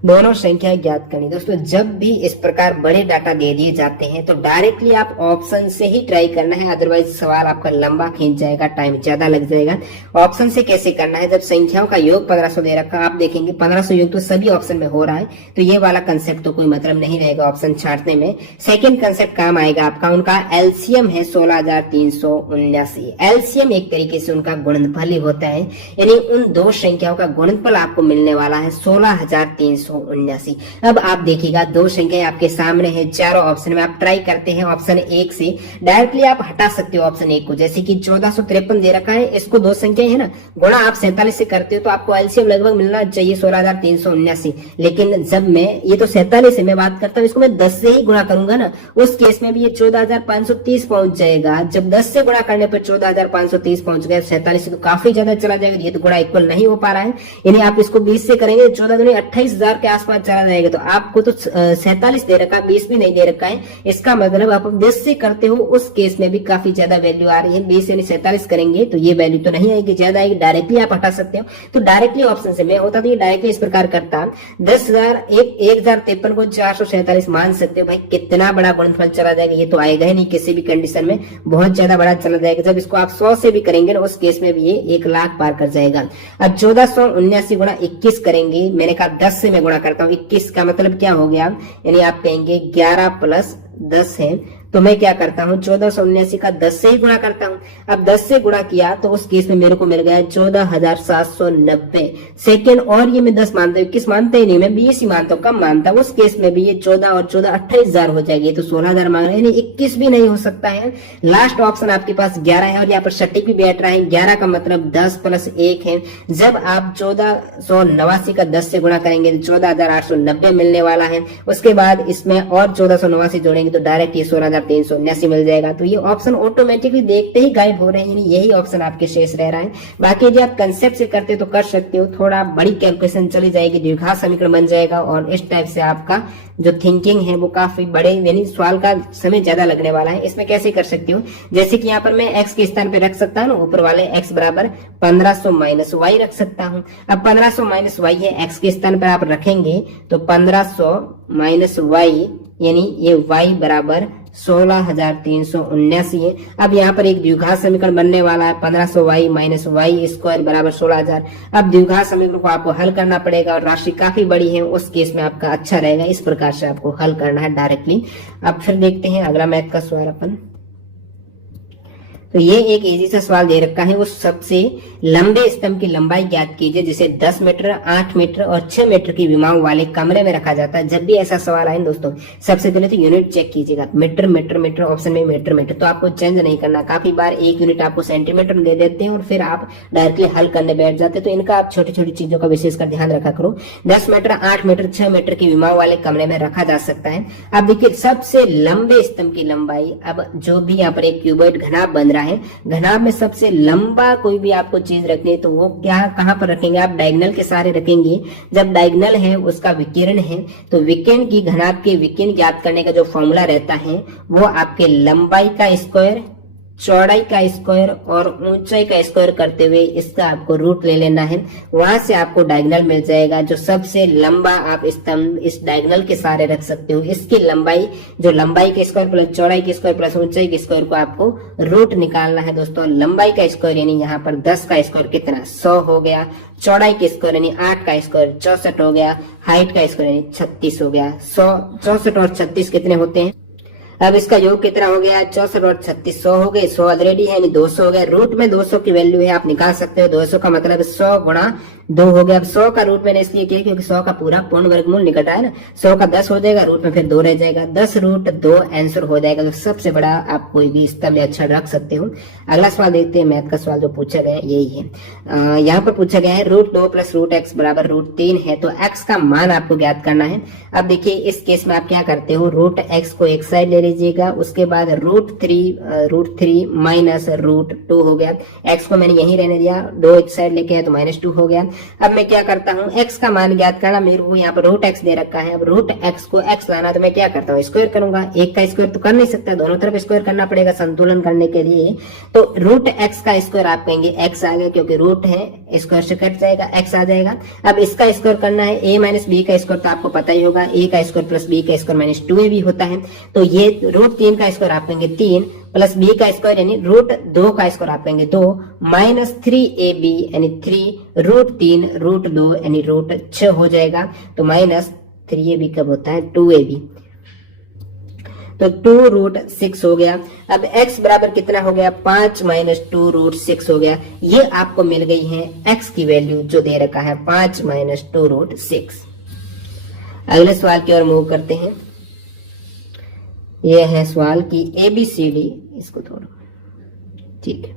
दोनों संख्याएं ज्ञात करनी। दोस्तों जब भी इस प्रकार बड़े डाटा दे दिए जाते हैं तो डायरेक्टली आप ऑप्शन से ही ट्राई करना है, अदरवाइज सवाल आपका लंबा खींच जाएगा, टाइम ज्यादा लग जाएगा। ऑप्शन से कैसे करना है? जब संख्याओं का योग 1500 दे रखा, आप देखेंगे 1500 योग तो सभी ऑप्शन में हो रहा है, तो ये वाला कंसेप्ट तो कोई मतलब नहीं रहेगा ऑप्शन छांटने में। सेकेंड कंसेप्ट काम आएगा आपका, उनका एलसीएम है 16,379। एलसीएम एक तरीके से उनका गुणनफल ही होता है, यानी उन दो संख्याओं का गुणनफल आपको मिलने वाला है 16,379। अब आप देखिएगा दो संख्या आपके सामने है, चारों ऑप्शन में आप ट्राई करते हैं ऑप्शन 1 से, डायरेक्टली आप हटा सकते हो ऑप्शन 1 को। जैसे कि 1453 दे रखा है, इसको दो संख्या है ना, गुणा आप 47 से करते हो तो आपको एलसीएम लगभग मिलना चाहिए 16,379। लेकिन जब मैं ये तो 47 से मैं बात करता हूँ, इसको मैं 10 से ही गुणा करूंगा ना, उस केस में भी ये 14,530 पहुंच जाएगा। जब 10 से गुणा करने पर 14,530 पहुंच गया, 47 से तो काफी ज्यादा चला जाएगा, ये तो गुणा इक्वल नहीं हो पा रहा है। यानी आप इसको 20 से करेंगे, 14 दूनी 28,000 के आसपास चला जाएगा। तो आपको तो 47 दे रखा है, 20 भी नहीं दे रखा है, इसका मतलब आप 10 से करते हो, उस केस में भी काफी ज्यादा वैल्यू आ रही है। 20 यानी 47 करेंगे तो ये वैल्यू तो नहीं आएगी, ज्यादा आएगी, डायरेक्टली आप हटा सकते हो। तो डायरेक्टली ऑप्शन से मैं होता तो ये डायरेक्टली इस प्रकार करता, 10,053 को 447 मान सकते हो। भाई कितना बड़ा गुणनफल चला जाएगा, ये तो आएगा ही नहीं किसी भी कंडीशन में, बहुत ज्यादा बड़ा चला जाएगा। जब इसको आप 100 से भी करेंगे ना, उस केस में भी ये 1 लाख पार कर जाएगा। अब 1479 गुणा 21 करेंगे, मैंने कहा 10 से मैं गुणा करता हूँ, 21 का मतलब क्या हो गया, यानी आप कहेंगे 11 प्लस 10 है, तो मैं क्या करता हूँ 1479 का 10 से ही गुणा करता हूँ। अब 10 से गुणा किया तो उस केस में मेरे को मिल गया 14,790 सेकेंड, और ये मैं 10 मानता हूँ, 21 मानता ही नहीं, मैं 20 ही मानता हूँ, कम मानता हूँ। उस केस में भी ये 14 और 14 28,000 हो जाएगी, तो 16,000 मांग रहे हैं, 21 भी नहीं हो सकता है। लास्ट ऑप्शन आपके पास 11 है, और यहाँ पर सटीक भी बैठ रहा है, 11 का मतलब 10 प्लस 1 है। जब आप 1489 का 10 से गुणा करेंगे तो 14,890 मिलने वाला है। उसके बाद इसमें और 1489 जोड़ेंगे तो डायरेक्ट ये 16,379 मिल जाएगा। तो ये ऑप्शन ऑटोमेटिकली देखते ही गायब हो रहे हैं, यही ऑप्शन आपके शेष रह रहा है। बाकी यदि आप कंसेप्ट से करते तो कर सकते हो, थोड़ा बड़ी कैलकुलेशन चली जाएगी, द्विघात समीकरण बन जाएगा, और इस टाइप से आपका जो थिंकिंग है वो काफी बड़े, यानी सवाल का समय ज्यादा लगने वाला है। इसमें कैसे कर सकती हूँ, जैसे कि यहाँ पर मैं x के स्थान पे रख सकता हूँ, ऊपर वाले x बराबर 1500 माइनस वाई रख सकता हूँ। अब 1500 माइनस वाई है, x के स्थान पर आप रखेंगे तो 1500 माइनस वाई, यानी ये y बराबर 16,379 है। अब यहाँ पर एक द्विघात समीकरण बनने वाला है, 1500 वाई माइनस वाई स्क्वायर बराबर 16,000। अब द्विघात समीकरण को आपको हल करना पड़ेगा, और राशि काफी बड़ी है, उस केस में आपका अच्छा रहेगा इस प्रकार से आपको हल करना है डायरेक्टली। अब फिर देखते हैं अगला मैथ का सवाल अपन। तो ये एक इजी सा सवाल दे रखा है, उस सबसे लंबे स्तंभ की लंबाई ज्ञात कीजिए जिसे 10 मीटर, 8 मीटर और 6 मीटर की विमाओं वाले कमरे में रखा जाता है। जब भी ऐसा सवाल आए दोस्तों, सबसे पहले तो यूनिट चेक कीजिएगा, मीटर मीटर मीटर, ऑप्शन में मीटर मीटर, तो आपको चेंज नहीं करना। काफी बार एक यूनिट आपको सेंटीमीटर दे देते हैं और फिर आप डायरेक्टली हल करने बैठ जाते हैं, तो इनका आप छोटी छोटी चीजों का विशेषकर ध्यान रखा करो। 10 मीटर, 8 मीटर, 6 मीटर की विमाओं वाले कमरे में रखा जा सकता है। अब देखिए सबसे लंबे स्तंभ की लंबाई, अब जो भी यहाँ पर एक क्यूबॉइड घनाभ बन रहा है, घनाभ में सबसे लंबा कोई भी आपको चीज रखनी है तो वो क्या, कहां पर रखेंगे आप, डायगोनल के सहारे रखेंगे। जब डायगोनल है उसका विकिरण है, तो विकिरण की घनाभ के विकिरण ज्ञात करने का जो फॉर्मूला रहता है वो आपके लंबाई का स्क्वायर चौड़ाई का स्क्वायर और ऊंचाई का स्क्वायर करते हुए इसका आपको रूट ले लेना है। वहां से आपको डायगोनल मिल जाएगा, जो सबसे लंबा आप स्तंभ इस डायगोनल के सहारे रख सकते हो। इसकी लंबाई, जो लंबाई के स्क्वायर प्लस चौड़ाई के स्क्वायर प्लस ऊंचाई के स्क्वायर को आपको रूट निकालना है दोस्तों। लंबाई का स्क्वायर यानी यहाँ पर 10 का स्क्वायर कितना 100 हो गया, चौड़ाई के स्क्वायर यानी 8 का स्क्वायर 64 हो गया, हाइट का स्क्वायर यानी 36 हो गया। 64 और 36 कितने होते हैं? अब इसका योग कितना हो गया? 64 और 36 100 हो गए, 100 ऑलरेडी है यानी 200 हो गया। रूट में 200 की वैल्यू है, आप निकाल सकते हो। 200 का मतलब 100 गुणा 2 हो गया। अब 100 का रूट मैंने इसलिए किया क्योंकि 100 का पूरा पूर्ण वर्गमूल निकट रहा है ना। 100 का 10 हो जाएगा, रूट में फिर 2 रह जाएगा, 10 रूट 2 आंसर हो जाएगा। तो सबसे बड़ा आप कोई भी स्तंभ या अक्षर रख सकते हो। अगला सवाल देखते हैं, मैथ का सवाल जो पूछा गया है यही है। यहाँ पर पूछा गया है रूट 2 प्लस रूट एक्स बराबर रूट 3 है, तो एक्स का मान आपको ज्ञात करना है। अब देखिए इस केस में आप क्या करते हो, रूट एक्स को एक साइड ले लीजिएगा, उसके बाद रूट 3 माइनस रूट 2 हो गया। एक्स को मैंने यही रहने दिया, 2 एक साइड लेके आए तो -2 हो गया। अब मैं क्या करता हूँ, एक्स का मान ज्ञात करना, मेरे को यहाँ पर रूट एक्स दे रखा है। अब रूट एक्स को एक्स लाना तो मैं क्या करता हूँ, स्क्वायर करूंगा। एक का स्क्वायर तो कर नहीं सकता, दोनों तरफ स्क्वायर करना पड़ेगा संतुलन करने के लिए। तो रूट एक्स का स्क्वायर आप कहेंगे एक्स आ गया, क्योंकि रूट है स्क्वायर से कट जाएगा, एक्स आ जाएगा। अब इसका स्क्वायर करना है, a माइनस बी का स्क्वायर तो आपको पता ही होगा, a का स्क्वायर प्लस b का स्क्वायर माइनस 2ab होता है। तो ये रूट 3 का स्क्वायर आप कहेंगे 3 प्लस b का स्क्वायर यानी रूट 2 का स्क्वायर आप कहेंगे 2 माइनस 3ab यानी 3 रूट 3 रूट 2 यानी रूट 6 हो जाएगा। तो माइनस 3ab कब होता है 2ab, तो 2 रूट 6 हो गया। अब x बराबर कितना हो गया 5 माइनस 2 रूट 6 हो गया। ये आपको मिल गई है x की वैल्यू जो दे रखा है 5 माइनस 2 रूट 6। अगले सवाल की ओर मूव करते हैं। यह है सवाल की ABCD, इसको थोड़ा ठीक है।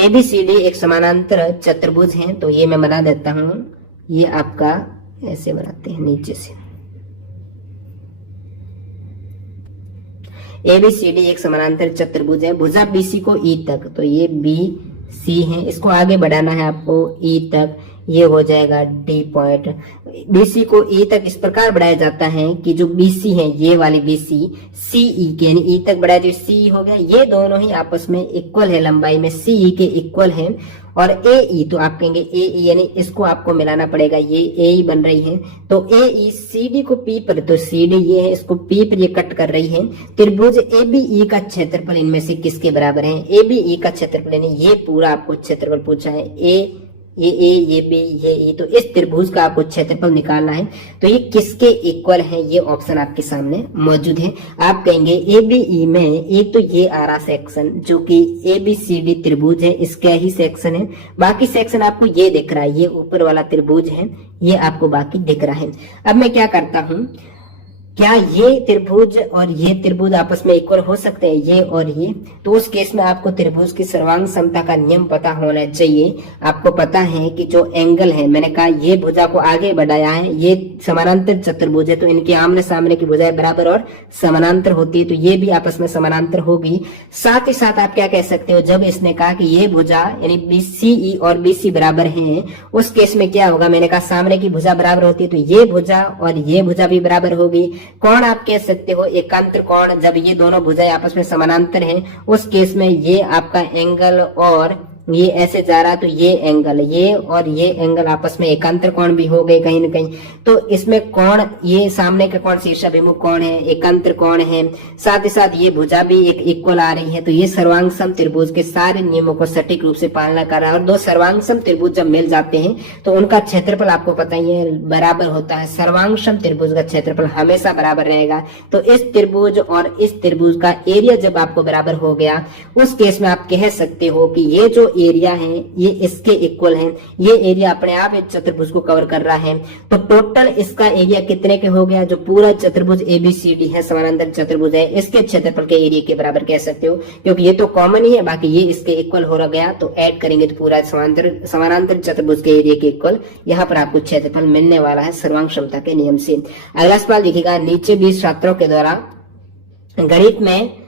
ABCD एक समानांतर चतुर्भुज है, तो ये मैं बना देता हूं। ये आपका ऐसे बनाते हैं नीचे से। ABCD एक समानांतर चतुर्भुज है, भुजा BC को E तक, तो ये BC है, इसको आगे बढ़ाना है आपको E तक, ये हो जाएगा D पॉइंट। BC को E तक इस प्रकार बढ़ाया जाता है कि जो BC है, ये वाली BC CE के यानी E तक बढ़ाया, जो CE हो गया, ये दोनों ही आपस में इक्वल है लंबाई में, CE के इक्वल है। और AE तो आप कहेंगे AE यानी इसको आपको मिलाना पड़ेगा, ये AE बन रही है। तो AE CD को P पर, तो CD ये है, इसको P पर ये कट कर रही है। त्रिभुज ABE का क्षेत्रफल इनमें से किसके बराबर है? ABE का क्षेत्रफल यानी ये पूरा आपको क्षेत्रफल पूछा है, ये A ये B ये E, तो इस त्रिभुज का आपको क्षेत्रफल निकालना है। तो ये किसके इक्वल है, ये ऑप्शन आपके सामने मौजूद है। आप कहेंगे ABE में एक तो ये आ रहा सेक्शन जो कि ABCD त्रिभुज है, इसका ही सेक्शन है। बाकी सेक्शन आपको ये दिख रहा है, ये ऊपर वाला त्रिभुज है, ये आपको बाकी दिख रहा है। अब मैं क्या करता हूं, क्या ये त्रिभुज और ये त्रिभुज आपस में इक्वल हो सकते हैं, ये और ये? तो उस केस में आपको त्रिभुज की सर्वांग समता का नियम पता होना चाहिए। आपको पता है कि जो एंगल है, मैंने कहा ये भुजा को आगे बढ़ाया है, ये समानांतर चतुर्भुज है, तो इनके आमने सामने की भुजाएं बराबर और समानांतर होती है, तो ये भी आपस में समानांतर होगी। साथ ही साथ आप क्या कह सकते हो, जब इसने कहा कि ये भुजा यानी BCE और BC बराबर हैं, उस केस में क्या होगा, मैंने कहा सामने की भुजा बराबर होती है, तो ये भुजा और ये भुजा भी बराबर होगी। कोण आप कह सकते हो एकांतर कोण, जब ये दोनों भुजाएं आपस में समानांतर हैं, उस केस में ये आपका एंगल और ये ऐसे जा रहा, तो ये एंगल, ये और ये एंगल आपस में एकांतर कोण भी हो गए कहीं ना कहीं। तो इसमें कोण, ये सामने का कोण शीर्षाभिमुख कोण है, एकांतर कोण है, साथ ही साथ ये भुजा भी एक इक्वल आ रही है। तो ये सर्वांग सम त्रिभुज के सारे नियमों को सटीक रूप से पालना कर रहा है। और दो सर्वांग सम त्रिभुज जब मिल जाते हैं तो उनका क्षेत्रफल आपको पता ही है बराबर होता है। सर्वांग सम त्रिभुज का क्षेत्रफल हमेशा बराबर रहेगा। तो इस त्रिभुज और इस त्रिभुज का एरिया जब आपको बराबर हो गया, उस केस में आप कह सकते हो कि ये जो एरिया है ये इसके इक्वल है। ये एरिया अपने आप इस चतुर्भुज को कवर कर रहा है। तो टोटल इसका एरिया कितने के हो गया, जो पूरा चतुर्भुज ABCD है, समानांतर चतुर्भुज है, इसके क्षेत्रफल के एरिया के बराबर कह सकते हो, क्योंकि ये तो कॉमन ही है, बाकी ये इसके इक्वल हो गया। तो ऐड करेंगे तो पूरा समानांतर चतुर्भुज के एरिया के इक्वल यहाँ पर आपको क्षेत्रफल मिलने वाला है सर्वांग क्षमता के नियम से। अगला सवाल देखिएगा, नीचे 20 छात्रों के द्वारा गणित में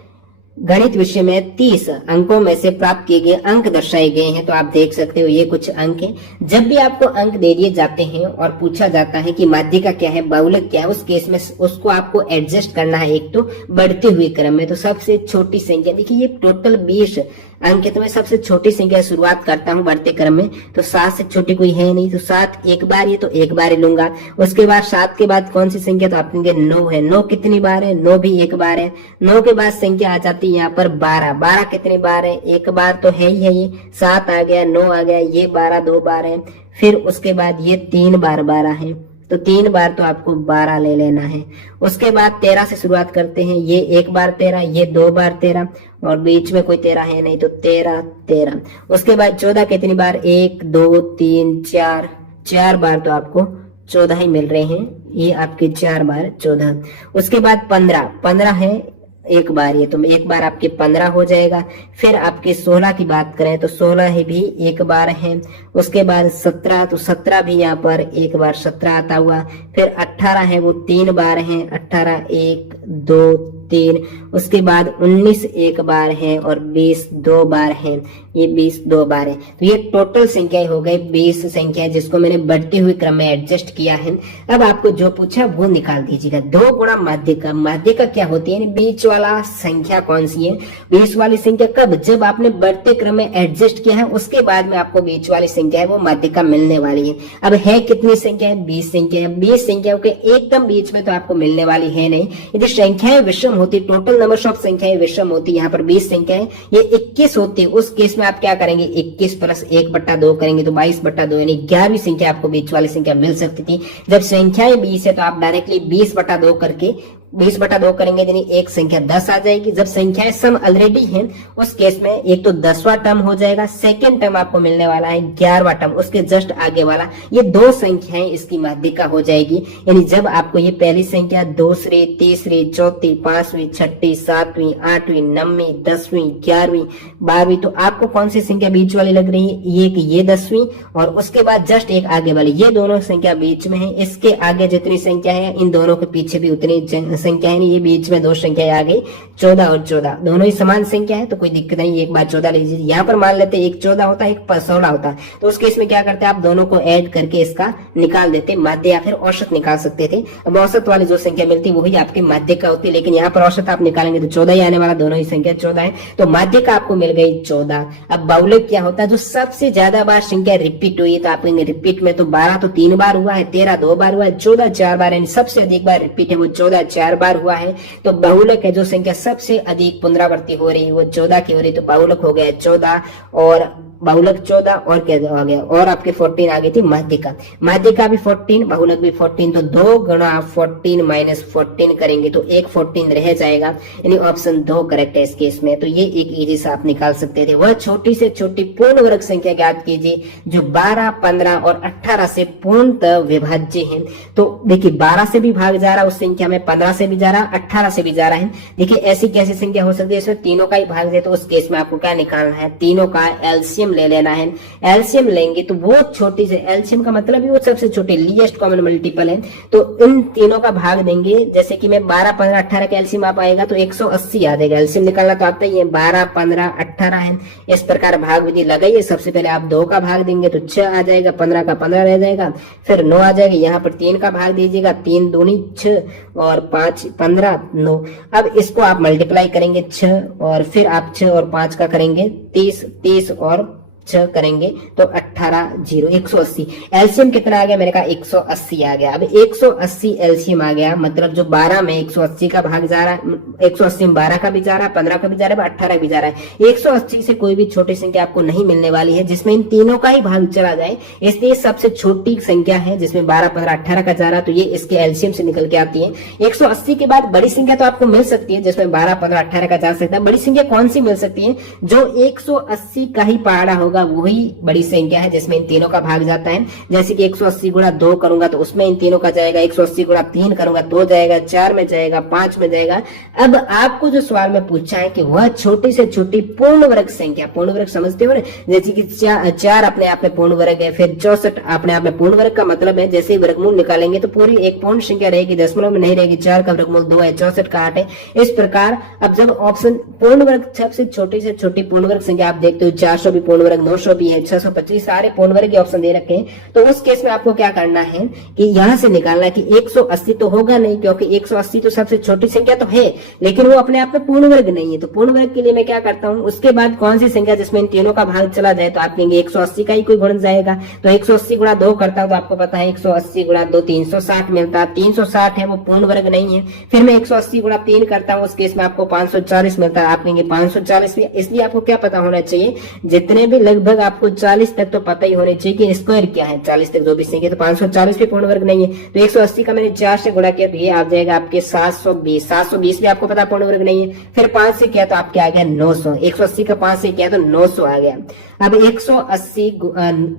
गणित विषय में 30 अंकों में से प्राप्त किए गए अंक दर्शाए गए हैं। तो आप देख सकते हो ये कुछ अंक हैं। जब भी आपको अंक दे दिए जाते हैं और पूछा जाता है कि माध्यिका क्या है, बहुलक क्या है, उस केस में उसको आपको एडजस्ट करना है एक तो बढ़ते हुए क्रम में। तो सबसे छोटी संख्या देखिए, ये टोटल 20 अंक है, तो मैं सबसे छोटी संख्या शुरुआत करता हूँ बढ़ते क्रम में। तो 7 से छोटी कोई है नहीं, तो 7 एक बार, ये तो एक बार ही लूंगा। उसके बाद 7 के बाद कौन सी संख्या, तो आप कहेंगे 9 है। 9 कितनी बार है, 9 भी एक बार है। 9 के बाद संख्या आ जाती है यहाँ पर 12। 12 कितनी बार है, एक बार तो है ही है। ये 7 आ गया, 9 आ गया, ये 12 2 बार है। फिर उसके बाद ये 3 बार 12 है, तो 3 बार तो आपको 12 ले लेना है। उसके बाद 13 से शुरुआत करते हैं। ये एक बार 13, ये 2 बार 13, और बीच में कोई 13 है नहीं, तो 13 13। उसके बाद 14 कितनी बार, 1 2 3 4, 4 बार तो आपको 14 ही मिल रहे हैं। ये आपके 4 बार 14। उसके बाद 15 है एक बार, ये तो एक बार आपके 15 हो जाएगा। फिर आपके 16 की बात करें तो 16 ही भी एक बार है। उसके बाद 17, तो 17 भी यहाँ पर एक बार 17 आता हुआ। फिर 18 है, वो 3 बार है। 18 1 2 3। उसके बाद 19 एक बार है, और 20 2 बार है। ये 20 2 बार है। तो ये टोटल संख्या हो गई 20 संख्या, जिसको मैंने बढ़ते हुए क्रम में एडजस्ट किया है। अब आपको जो पूछा वो निकाल दीजिएगा। 2 गुणा माध्यिका। माध्यिका क्या होती है, बीच वाला संख्या कौन सी है। बीच वाली संख्या कब, जब आपने बढ़ते क्रम में एडजस्ट किया है, उसके बाद में आपको बीच वाली संख्या है वो माध्यिका मिलने वाली है। अब है कितनी संख्या है, 20 संख्या है। 20 संख्याओं के एकदम बीच में तो आपको मिलने वाली है नहीं। यदि संख्याएं विषम होती, टोटल नंबर ऑफ संख्याएं विषम होती, यहाँ पर 20 संख्या है, ये 21 होती, उस केस में आप क्या करेंगे, 21 प्लस 1/2 करेंगे तो 22/2, यानी 11वीं संख्या आपको बीच वाली संख्या मिल सकती थी। जब संख्याएं 20 है तो आप डायरेक्टली 20/2 करके 20/2 करेंगे, यानी एक संख्या 10 आ जाएगी। जब संख्याएं सम ऑलरेडी हैं, उस केस में एक तो 10वां टर्म हो जाएगा, सेकंड टर्म आपको मिलने वाला है 11वां टर्म, उसके जस्ट आगे वाला, ये 2 संख्याएं इसकी माध्यिका हो जाएगी। यानी जब आपको ये पहली संख्या, दूसरी, तीसरी, चौथी, 5वीं, 6ठी, 7वीं, 8वीं, 9वीं, 10वीं, 11वीं, 12वीं, तो आपको कौन सी संख्या बीच वाली लग रही है, ये 10वीं, और उसके बाद जस्ट एक आगे वाली, ये दोनों संख्या बीच में है। इसके आगे जितनी संख्या है, इन दोनों के पीछे भी उतनी संख्या है। ये बीच में 2 संख्या आ गई, 14 और 14, दोनों ही समान संख्या है, तो कोई दिक्कत नहीं। एक बार 14 लीजिए। यहाँ पर मान लेते एक 14 होता है, एक 16 होता है, तो उस केस में क्या करते हैं, आप दोनों को ऐड करके इसका निकाल देते, माध्य या फिर औसत निकाल सकते थे। अब औसत वाली जो संख्या मिलती वही आपकी माध्य का होती, लेकिन यहाँ पर औसत आप निकालेंगे तो 14 ही आने वाला, दोनों ही संख्या 14 है, तो माध्य का आपको मिल गई 14। अब बहुलक क्या होता है, जो सबसे ज्यादा बार संख्या रिपीट हुई है, तो आप कहेंगे रिपीट में तो 12 तो 3 बार हुआ है, 13 2 बार हुआ है, 14 4 बार, यानी सबसे अधिक बार रिपीट है वो 14 4 बार हुआ है। तो बहुलक है जो संख्या सबसे अधिक पुनरावृत्ति हो रही है वो 14 की हो रही, तो बहुलक हो गया 14, और बहुलक 14 और क्या आ गया, और आपके 14 आ गई थी माध्यिका। माध्यिका भी 14, बहुलक भी 14, तो 2 गुणा 14 माइनस 14 करेंगे तो एक 14 रह जाएगा, यानी ऑप्शन 2 करेक्ट है इस केस में। तो ये एक इजी से आप निकाल सकते थे। वह छोटी से छोटी पूर्ण वर्ग संख्या ज्ञात कीजिए जो 12, 15 और 18 से पूर्णतः विभाज्य है। तो देखिए 12 से भी भाग जा रहा उस संख्या में, 15 से भी जा रहा, 18 से भी जा रहा है। देखिए ऐसी कैसी संख्या हो सकती है, इसमें तीनों का ही भाग दे, तो उस केस में आपको क्या निकालना है, तीनों का एलसीएम ले लेना है। एलसीएम लेंगे तो वो छोटी से, एलसीएम का मतलब ही वो सबसे छोटी, लीस्ट कॉमन मल्टीपल है, तो इन तीनों का भाग देंगे। जैसे कि मैं 12, 15, 18 का एलसीएम आप आएगा तो 180 आ जाएगा। एलसीएम निकालना तो आता ही है, 12, 15, 18 है। इस प्रकार भाग विधि लगाइए। सबसे पहले आप 2 का भाग देंगे तो 6 आ जाएगा, 15 का 15 रह जाएगा, फिर 9 आ जाएगा। यहाँ पर 3 का भाग दीजिएगा, 3 दूनी 6 और 5 15 9। अब इसको आप मल्टीप्लाई करेंगे 6, और फिर आप 6 और 5 का करेंगे 30, 30 और 6 करेंगे तो 18 0 180। एलसीएम कितना आ गया, मैंने कहा 180 आ गया। अब 180 एलसीएम आ गया, मतलब जो 12 में 180 का भाग जा रहा है, 180 में 12 का भी जा रहा है, 15 का भी जा रहा है, 18 भी जा रहा है। 180 से कोई भी छोटी संख्या आपको नहीं मिलने वाली है जिसमें इन तीनों का ही भाग चला जाए, इसलिए सबसे छोटी संख्या है जिसमें 12, 15, 18 का जा रहा है, तो ये इसके एलसीएम से निकल के आती है। 180 के बाद बड़ी संख्या तो आपको मिल सकती है जिसमें 12, 15, 18 का जा सकता है। बड़ी संख्या कौन सी मिल सकती है, जो 180 का ही पहाड़ा होगा, होगा वही बड़ी संख्या है जिसमें इन तीनों का भाग जाता है। जैसे कि 180 गुणा 2 करूंगा तो उसमें इन तीनों का जाएगा, 180 गुणा 3 करूंगा 2 जाएगा, 4 में जाएगा, 5 में जाएगा। अब आपको जो सवाल में पूछा है कि वह छोटी से छोटी पूर्ण वर्ग संख्या, पूर्ण वर्ग समझते हो ना, जैसे कि 4 अपने आप में पूर्ण वर्ग है, फिर 64 अपने आप में पूर्ण वर्ग का मतलब है जैसे ही वर्गमूल निकालेंगे तो पूरी एक पूर्ण संख्या रहेगी, दशमलव में नहीं रहेगी। 4 का वर्गमूल 2 है, 64 का 8 है। इस प्रकार अब जब ऑप्शन पूर्ण वर्ग सबसे छोटी से छोटी पूर्ण वर्ग संख्या आप देखते हो, 400 भी पूर्ण वर्ग, 900 भी है, 625 सारे पूर्ण वर्ग के ऑप्शन दे रखे हैं। तो उस केस में आपको क्या करना है कि यहां से निकालना है कि 180 तो होगा नहीं, क्योंकि 180 तो सबसे छोटी संख्या तो है लेकिन वो अपने आप में पूर्ण वर्ग नहीं है। तो पूर्ण वर्ग के लिए मैं क्या करता हूं, उसके बाद कौन सी संख्या जिसमें इन तीनों का भाग चला जाए तो आप कहेंगे 180 का ही कोई गुण जाएगा। तो 180 गुणा 2 करता हूं तो आपको पता है 180 गुणा 2 360 मिलता है, 360 है वो पूर्ण वर्ग नहीं है। फिर मैं 180 गुणा 3 करता हूं, उस केस में आपको 540 मिलता है, आप कहेंगे 540 भी। इसलिए आपको क्या पता होना चाहिए, जितने भी लगभग आपको 40 तक तो पता ही होने चाहिए कि स्क्वायर क्या है, 40 तक जो भी संख्या, तो 540 भी पूर्ण वर्ग नहीं है। तो 180 का मैंने 4 से गुणा किया तो ये आ जाएगा आपके 720, 720 भी आपको पता पूर्ण वर्ग नहीं है। फिर 5 से किया तो आपके आ गया 900, 180 का 5 से किया तो 900 आ गया। अब 180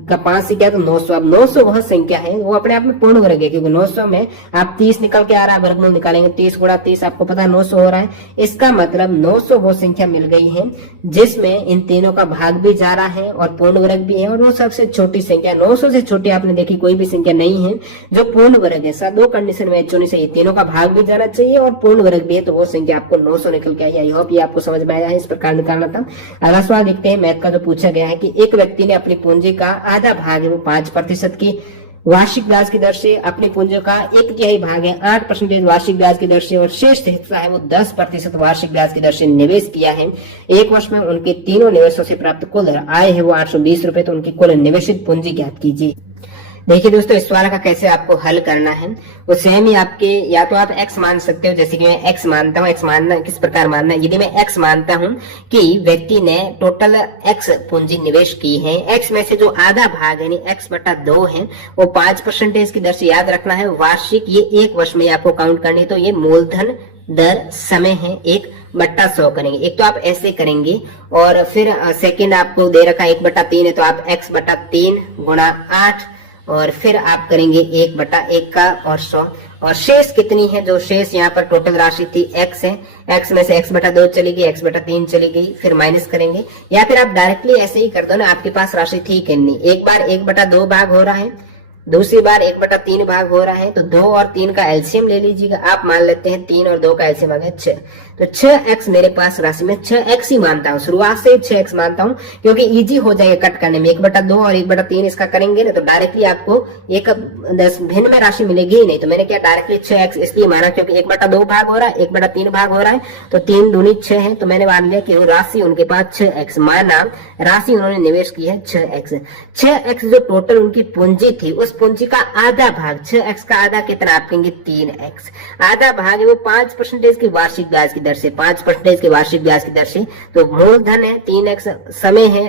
का 5 से किया तो 900, अब 900 वह संख्या है वो अपने आप में पूर्ण वर्ग है, क्योंकि 900 में आप 30 निकल के आ रहा है, वर्गमूल निकालेंगे 30 गुणा 30 आपको पता है 900 हो रहा है। इसका मतलब 900 वो संख्या मिल गई है जिसमें इन तीनों का भाग भी जा रहा है और पूर्ण वर्ग भी है, और वो सबसे छोटी संख्या 900 से छोटी आपने देखी कोई भी संख्या नहीं है जो पूर्ण वर्ग है। सब दो कंडीशन में चुनी चाहिए, तीनों का भाग भी जाना चाहिए और पूर्ण वर्ग भी है, तो वो संख्या आपको 900 निकल के आई। आई होप ये आपको समझ में आया है, इस प्रकार निकालना था। अगला सवाल देखते हैं, मैथ का जो पूछा गया है कि एक व्यक्ति ने अपनी पूंजी का आधा भाग है वो 5% की वार्षिक ब्याज की दर से, अपनी पूंजी का 1/3 भाग है 8% वार्षिक ब्याज की दर से, और शेष हिस्सा है वो 10% वार्षिक ब्याज की दर से निवेश किया है। एक वर्ष में उनके तीनों निवेशों से प्राप्त कुल आय है वो 820 रुपए, तो उनकी कुल निवेशित पूंजी ज्ञात कीजिए। देखिए दोस्तों, इस सवाल का कैसे आपको हल करना है वो सेम ही आपके, या तो आप x मान सकते हो, जैसे कि मैं x मानता हूँ। x मानना किस प्रकार मानना है, यदि मैं x मानता हूँ कि व्यक्ति ने टोटल x पूंजी निवेश की है, x में से जो आधा भाग यानी x/2 है वो 5% की दर से, याद रखना है वार्षिक, ये एक वर्ष में आपको काउंट करनी है। तो ये मूलधन दर समय है 1/100 करेंगे। एक तो आप ऐसे करेंगे, और फिर सेकेंड आपको दे रखा 1/3 है तो आप x/3 गुणा 8, और फिर आप करेंगे 1/1 का और 100, और शेष कितनी है, जो शेष यहाँ पर टोटल राशि थी x है, x में से x/2 चली गई, x/3 चली गई, फिर माइनस करेंगे। या फिर आप डायरेक्टली ऐसे ही कर दो ना, आपके पास राशि थी कितनी, एक बार 1/2 भाग हो रहा है, दूसरी बार 1/3 भाग हो रहा है, तो 2 और 3 का एलसीएम ले लीजिएगा। आप मान लेते हैं 3 और 2 का एलसीएम आ गया 6, तो 6x मेरे पास राशि में 6x ही मानता हूँ, शुरुआत से 6x मानता हूँ, क्योंकि इजी हो जाएगा कट करने में। 1/2 और 1/3 इसका करेंगे ना तो डायरेक्टली आपको एक 10 भिन्न में राशि मिलेगी ही नहीं। तो मैंने क्या डायरेक्टली 6x इसलिए माना क्योंकि 1/2 भाग हो रहा है, 1/3 भाग हो रहा है, तो 3 दूनी 6 है, तो मैंने मान लिया कि वो राशि उनके पास 6x माना, राशि उन्होंने निवेश की है 6x। 6x जो टोटल उनकी पूंजी थी, उस पूंजी का आधा भाग, 6x का आधा कितना, आप कहेंगे 3x, आधा भाग है वो 5% की वार्षिक ब्याज की दर से, 5% की वार्षिक ब्याज की दर से। तो मूलधन है 3x, समय है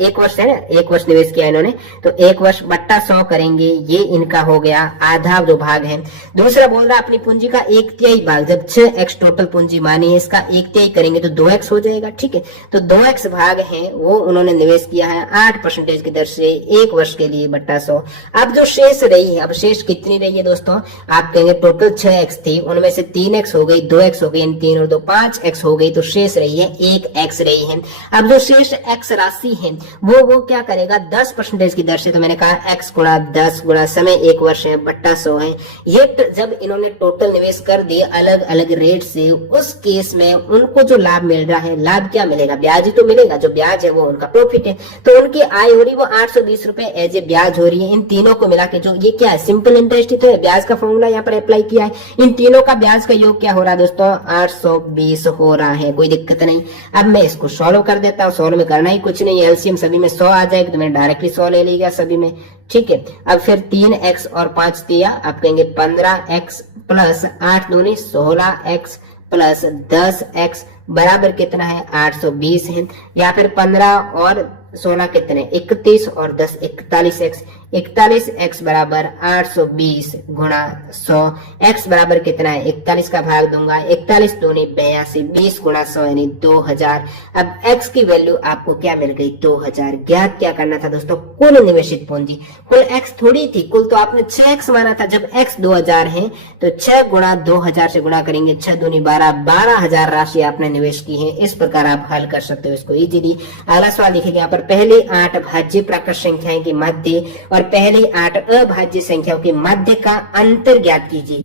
1 वर्ष है ना, 1 वर्ष निवेश किया इन्होंने, तो 1 वर्ष बट्टा 100 करेंगे, ये इनका हो गया आधा जो भाग है। दूसरा बोल रहा अपनी पूंजी का 1/3 भाग, जब 6x टोटल पूंजी मानी है, इसका 1/3 करेंगे तो 2x हो जाएगा, ठीक है। तो 2x भाग है वो उन्होंने निवेश किया है 8% की दर से 1 वर्ष के लिए बट्टा 100। अब जो शेष रही है, अब शेष कितनी रही है दोस्तों, आप कहेंगे टोटल 6x थी, उनमें से 3x हो गई, 2x हो गई, 3 और 2 5x हो गई, तो शेष रही है 1x रही है। अब जो शेष x राशि है वो क्या करेगा 10% की दर से, तो मैंने कहा x गुणा 10 गुणा समय 1 वर्ष है बट्टा 100 है। ये जब इन्होंने टोटल निवेश कर दिए अलग अलग रेट से, उस केस में उनको जो लाभ मिल रहा है, लाभ क्या मिलेगा, ब्याज ही तो मिलेगा, जो ब्याज है वो उनका प्रॉफिट है। तो उनकी आय हो रही वो 820 रुपए एज ए ब्याज हो रही है। इन तीनों को मिला के जो ये क्या है, सिंपल इंटरेस्ट ही तो है, ब्याज का फॉर्मूला यहाँ पर अप्लाई किया है। इन तीनों का ब्याज का योग क्या हो रहा है दोस्तों, 820 हो रहा है, कोई दिक्कत नहीं। अब मैं इसको सॉल्व कर देता हूँ, सॉल्व में करना ही कुछ नहीं, एलसीएम सभी में 100 आ जाएगा, तो मैंने डायरेक्टली 100 ले लिया सभी में, ठीक है। अब फिर 3x और 5 दिया, आप कहेंगे 15x प्लस 8 दूनी 16x प्लस 10x बराबर कितना है 820 है, या फिर 15 और 16 कितने 31 और 10 41x, 41x बराबर 820 गुणा 100, x बराबर कितना है 41 का भाग दूंगा, 41 दूनी 82, 20 गुणा 100 यानी 2000। अब x की वैल्यू आपको क्या मिल गई 2000। ज्ञात क्या करना था दोस्तों, कुल निवेशित पूंजी। कुल x थोड़ी थी, कुल तो आपने 6x माना था। जब x 2000 है तो 6 गुणा 2000 से गुणा करेंगे, 6 दूनी 12, 12000 राशि आपने निवेश की है। इस प्रकार आप हल कर सकते हो इसको इजीली। अगला सवाल लिखेंगे यहाँ पर, पहले 8 भाज्य प्राकृत संख्याएं की मध्य और पहली 8 अभाज्य संख्याओं के मध्य का अंतर ज्ञात कीजिए।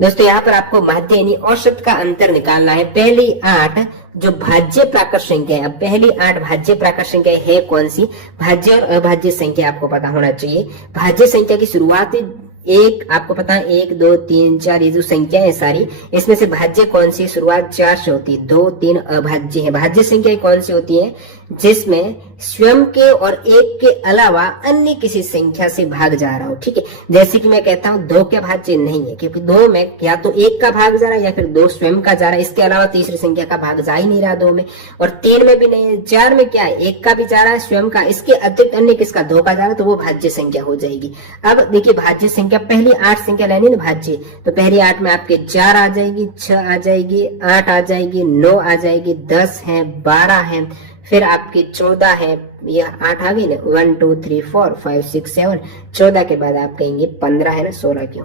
दोस्तों यहाँ पर आपको मध्य यानी औसत का अंतर निकालना है। पहली 8 जो भाज्य प्राकृत संख्या है, अब पहली 8 भाज्य प्राकृत संख्या है कौन सी, भाज्य और अभाज्य संख्या आपको पता होना चाहिए। भाज्य संख्या की शुरुआती एक आपको पता है 1 2 3 4 ये जो संख्या है सारी, इसमें से भाज्य कौन सी शुरुआत 4 से होती है, 2 3 अभाज्य है। भाज्य संख्या कौन सी होती है, जिसमें स्वयं के और एक के अलावा अन्य किसी संख्या से भाग जा रहा हो। ठीक है, जैसे कि मैं कहता हूं 2 के भाज्य नहीं है, क्योंकि 2 में या तो 1 का भाग जा रहा है या फिर 2 स्वयं का जा रहा है, इसके अलावा तीसरी संख्या का भाग जा ही नहीं रहा 2 में। और 3 में भी नहीं है, 4 में क्या है 1 का भी जा रहा है स्वयं का, इसके अतिरिक्त अन्य किसका 2 का जा रहा है, तो वो भाज्य संख्या हो जाएगी। अब देखिए भाज्य संख्या पहली 8 संख्या लेनी ना भाज्य, तो पहली 8 में आपके 4 आ जाएगी, 6 आ जाएगी, 8 आ जाएगी, 9 आ जाएगी, 10 है, 12 है, फिर आपकी 14 है, ये 8 आ गई ना, 1 2 3 4 5 6 7, 14 के बाद आप कहेंगे 15 है ना, 16 क्यों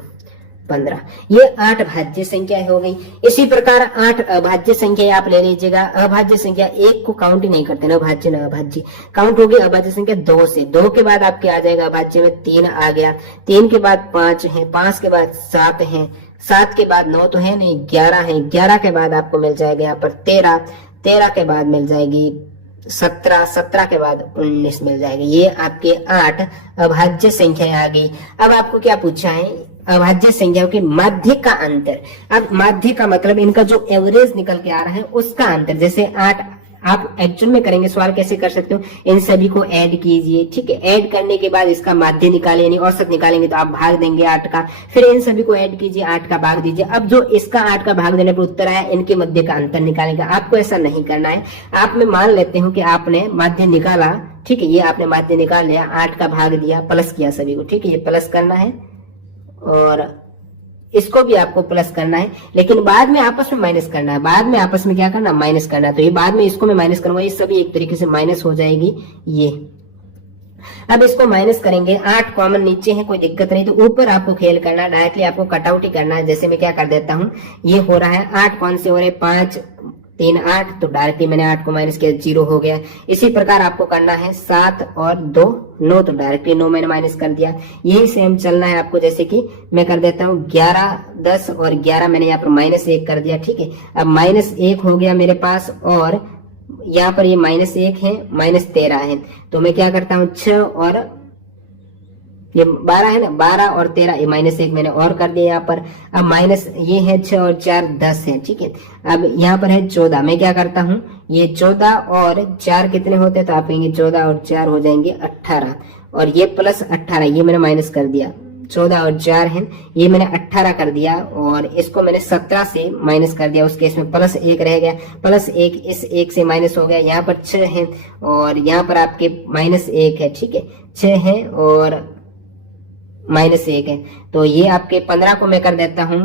15, ये 8 भाज्य संख्या हो गई। इसी प्रकार 8 अभाज्य संख्या आप ले लीजिएगा। अभाज्य संख्या एक को काउंट ही नहीं करते ना, भाज्य ना अभाज्य, काउंट होगी अभाज्य संख्या 2 से। 2 के बाद आपके आ जाएगा अभाज्य में 3 आ गया, 3 के बाद 5 है, 5 के बाद 7 है, 7 के बाद 9 तो है नहीं, 11 है, 11 के बाद आपको मिल जाएगा यहाँ पर 13, 13 के बाद मिल जाएगी 17, 17 के बाद 19 मिल जाएगी। ये आपके 8 अभाज्य संख्याएं आ गई। अब आपको क्या पूछा है, अभाज्य संख्याओं के माध्य का अंतर। अब माध्य का मतलब इनका जो एवरेज निकल के आ रहा है उसका अंतर। जैसे 8 आप एक्चुअल में करेंगे, सवाल कैसे कर सकते हो, इन सभी को ऐड कीजिए। ठीक है, ऐड करने के बाद इसका माध्य निकाले यानी औसत निकालेंगे, तो आप भाग देंगे 8 का, फिर इन सभी को ऐड कीजिए, 8 का भाग दीजिए। अब जो इसका 8 का भाग देने पर उत्तर आया, इनके मध्य का अंतर निकालेंगे। आपको ऐसा नहीं करना है। आप मैं मान लेते हूँ कि आपने माध्य निकाला, ठीक है, ये आपने माध्य निकाल लिया, 8 का भाग दिया, प्लस किया सभी को। ठीक है, ये प्लस करना है और इसको भी आपको प्लस करना है, लेकिन बाद में आपस में माइनस करना है। बाद में आपस में क्या करना, माइनस करना है। तो ये बाद में इसको मैं माइनस करूंगा, ये सभी एक तरीके से माइनस हो जाएगी। ये अब इसको माइनस करेंगे, 8 कॉमन नीचे है, कोई दिक्कत नहीं, तो ऊपर आपको खेल करना है, डायरेक्टली आपको कटआउट ही करना है। जैसे मैं क्या कर देता हूँ, ये हो रहा है 8 कौन से हो रहे 5 3 8, तो डायरेक्टली मैंने 8 को माइनस किया, 0 हो गया। इसी प्रकार आपको करना है 7 और 2 9, तो डायरेक्टली 9 मैंने माइनस कर दिया। यही सेम चलना है आपको, जैसे कि मैं कर देता हूँ 11 10 और 11 मैंने यहाँ पर -1 कर दिया। ठीक है, अब -1 हो गया मेरे पास, और यहाँ पर ये -1 है, -13 है, तो मैं क्या करता हूँ 6 और ये 12 है ना, 12 और 13, ये -1 मैंने और कर दिया यहाँ पर। अब माइनस ये है 6 और 4 10 है। ठीक है, अब यहाँ पर है 14, मैं क्या करता हूँ, ये 14 और 4 कितने होते हैं, तो आप कहेंगे 14 और 4 हो जाएंगे 18, और ये प्लस 18, ये मैंने माइनस कर दिया। 14 और 4 है, ये मैंने 18 कर दिया, और इसको मैंने 17 से माइनस कर दिया, उसके इसमें +1 रह गया, +1 इस 1 से माइनस हो गया। यहाँ पर 6 है और यहाँ पर आपके -1 है। ठीक है, 6 है और -1 है, तो ये आपके 15 को मैं कर देता हूँ,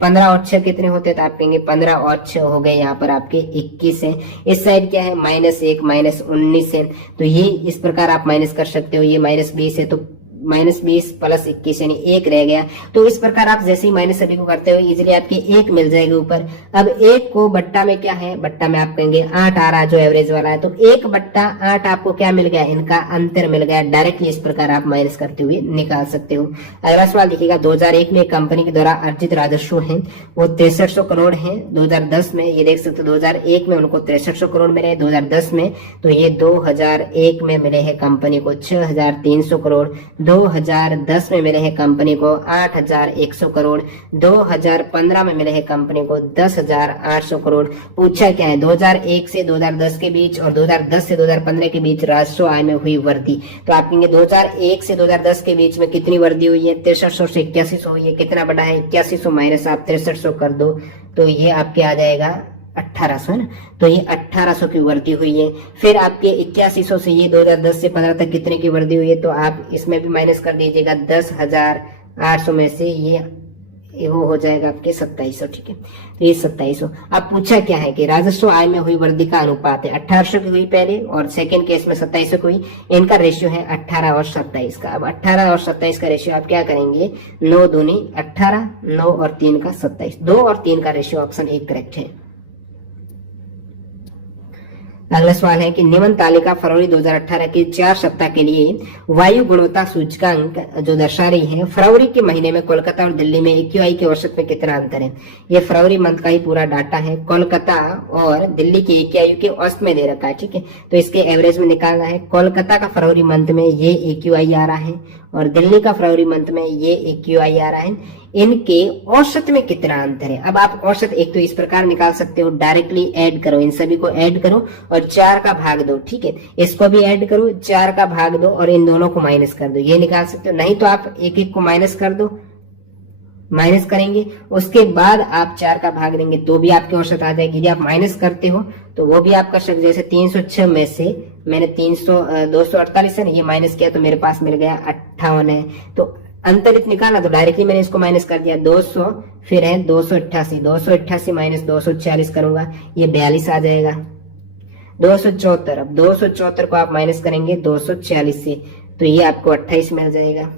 15 और 6 कितने होते हैं, तो आप कहेंगे 15 और 6 हो गए, यहाँ पर आपके 21 है। इस साइड क्या है, -1 -19 है, तो ये इस प्रकार आप माइनस कर सकते हो। ये -20 है, तो -20 + 21 यानी 1 रह गया। तो इस प्रकार आप जैसे ही माइनस सभी को करते हो इजीली आपके 1 मिल जाएगा ऊपर। अब 1 को बट्टा में क्या है, बट्टा में आप कहेंगे 8 आ रहा है जो एवरेज वाला है, तो 1/8 आपको क्या मिल गया, इनका अंतर मिल गया। डायरेक्टली इस प्रकार आप माइनस करते हुए निकाल सकते हो। अगला सवाल देखिएगा, 2001 में कंपनी के द्वारा अर्जित राजस्व है वो 6300 करोड़ है। 2010 में ये देख सकते हो, 2001 में उनको 6300 करोड़ मिले, 2010 में तो ये 2001 में मिले हैं कंपनी को 6300 करोड़, 2010 में मिले हैं कंपनी को 8100 करोड़, 2015 में मिले हैं कंपनी को 10800 करोड़। पूछा क्या है, 2001 से 2010 के बीच और 2010 से 2015 के बीच राजस्व आय में हुई वृद्धि। तो आप कहेंगे 2001 से 2010 के बीच में कितनी वृद्धि हुई है, 6300 से 8100 हुई है। कितना बड़ा है 8100 माइनस आप 6300 कर दो, तो ये आपके आ जाएगा 1800 है ना, तो ये 1800 की वृद्धि हुई है। फिर आपके 8100 से ये 2010 से 15 तक कितने की वृद्धि हुई है, तो आप इसमें भी माइनस कर दीजिएगा 10,800 में से ये वो हो जाएगा आपके 2700। ठीक है, तो ये 2700। अब पूछा क्या है कि राजस्व आय में हुई वृद्धि का अनुपात है, 1800 की हुई पहले और सेकंड केस में 2700 की हुई, इनका रेशियो है 18 और 27 का। अब 18 और 27 का रेशियो आप क्या करेंगे, 9 दूनी 18, 9 और 3 का 27, 2 और 3 का रेशियो ऑप्शन 1 करेक्ट है। अगला सवाल है कि निम्न तालिका फरवरी 2018 के 4 सप्ताह के लिए वायु गुणवत्ता सूचकांक जो दर्शा रही है, फरवरी के महीने में कोलकाता और दिल्ली में AQI के औसत में कितना अंतर है। ये फरवरी मंथ का ही पूरा डाटा है, कोलकाता और दिल्ली के AQI के औसत में दे रखा है। ठीक है, तो इसके एवरेज में निकालना है। कोलकाता का फरवरी मंथ में ये AQI आ रहा है और दिल्ली का फरवरी मंथ में ये AQI आ रहा है, इनके औसत में कितना अंतर है। अब आप औसत एक तो इस प्रकार निकाल सकते हो, डायरेक्टली ऐड करो, इन सभी को ऐड करो और 4 का भाग दो। ठीक है, इसको भी ऐड करो, 4 का भाग दो और इन दोनों को माइनस कर दो, ये निकाल सकते हो। नहीं तो आप एक एक को माइनस कर दो, माइनस करेंगे उसके बाद आप 4 का भाग देंगे तो भी आपकी औसत आ जाएगी। यदि आप माइनस करते हो तो वो भी आप कर सकते। जैसे 306 में से मैंने 248 है ना, ये माइनस किया तो मेरे पास मिल गया 58 है, तो अंतरित निकाला तो डायरेक्टली मैंने इसको माइनस कर दिया 200, फिर है 288 माइनस 240 करूंगा, ये 42 आ जाएगा। 274, अब 274 को आप माइनस करेंगे 240 से तो ये आपको 28 मिल जाएगा।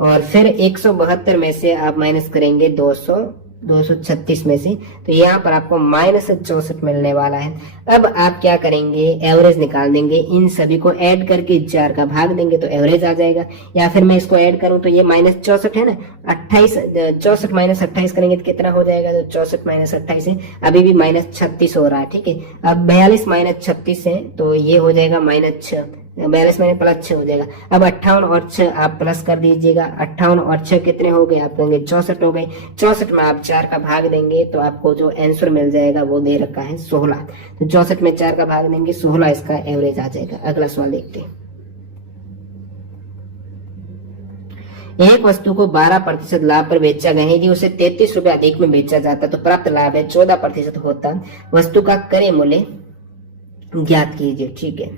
और फिर 172 में से आप माइनस करेंगे 236 में से, तो यहाँ पर आपको -64 मिलने वाला है। अब आप क्या करेंगे, एवरेज निकाल देंगे, इन सभी को ऐड करके 4 का भाग देंगे तो एवरेज आ जाएगा। या फिर मैं इसको ऐड करूं तो ये -64 है ना, 28 64 माइनस 28 करेंगे तो कितना हो जाएगा, तो 64 माइनस 28 है, अभी भी -36 हो रहा है। ठीक है, अब 42 माइनस 36 है तो ये हो जाएगा -6, 42 में +6 हो जाएगा। अब 58 और 6 आप प्लस कर दीजिएगा, 58 और 6 कितने हो गए, आप कहेंगे 64 हो गए। 64 में आप 4 का भाग देंगे तो आपको जो आंसर मिल जाएगा वो दे रखा है 16, तो 64 में 4 का भाग देंगे 16 इसका एवरेज आ जाएगा। अगला सवाल देखते हैं। एक वस्तु को 12% लाभ पर बेचा गया है, यदि उसे 33 रुपए अधिक में बेचा जाता तो प्राप्त लाभ है 14% होता। वस्तु का क्रय मूल्य ज्ञात कीजिए। ठीक है,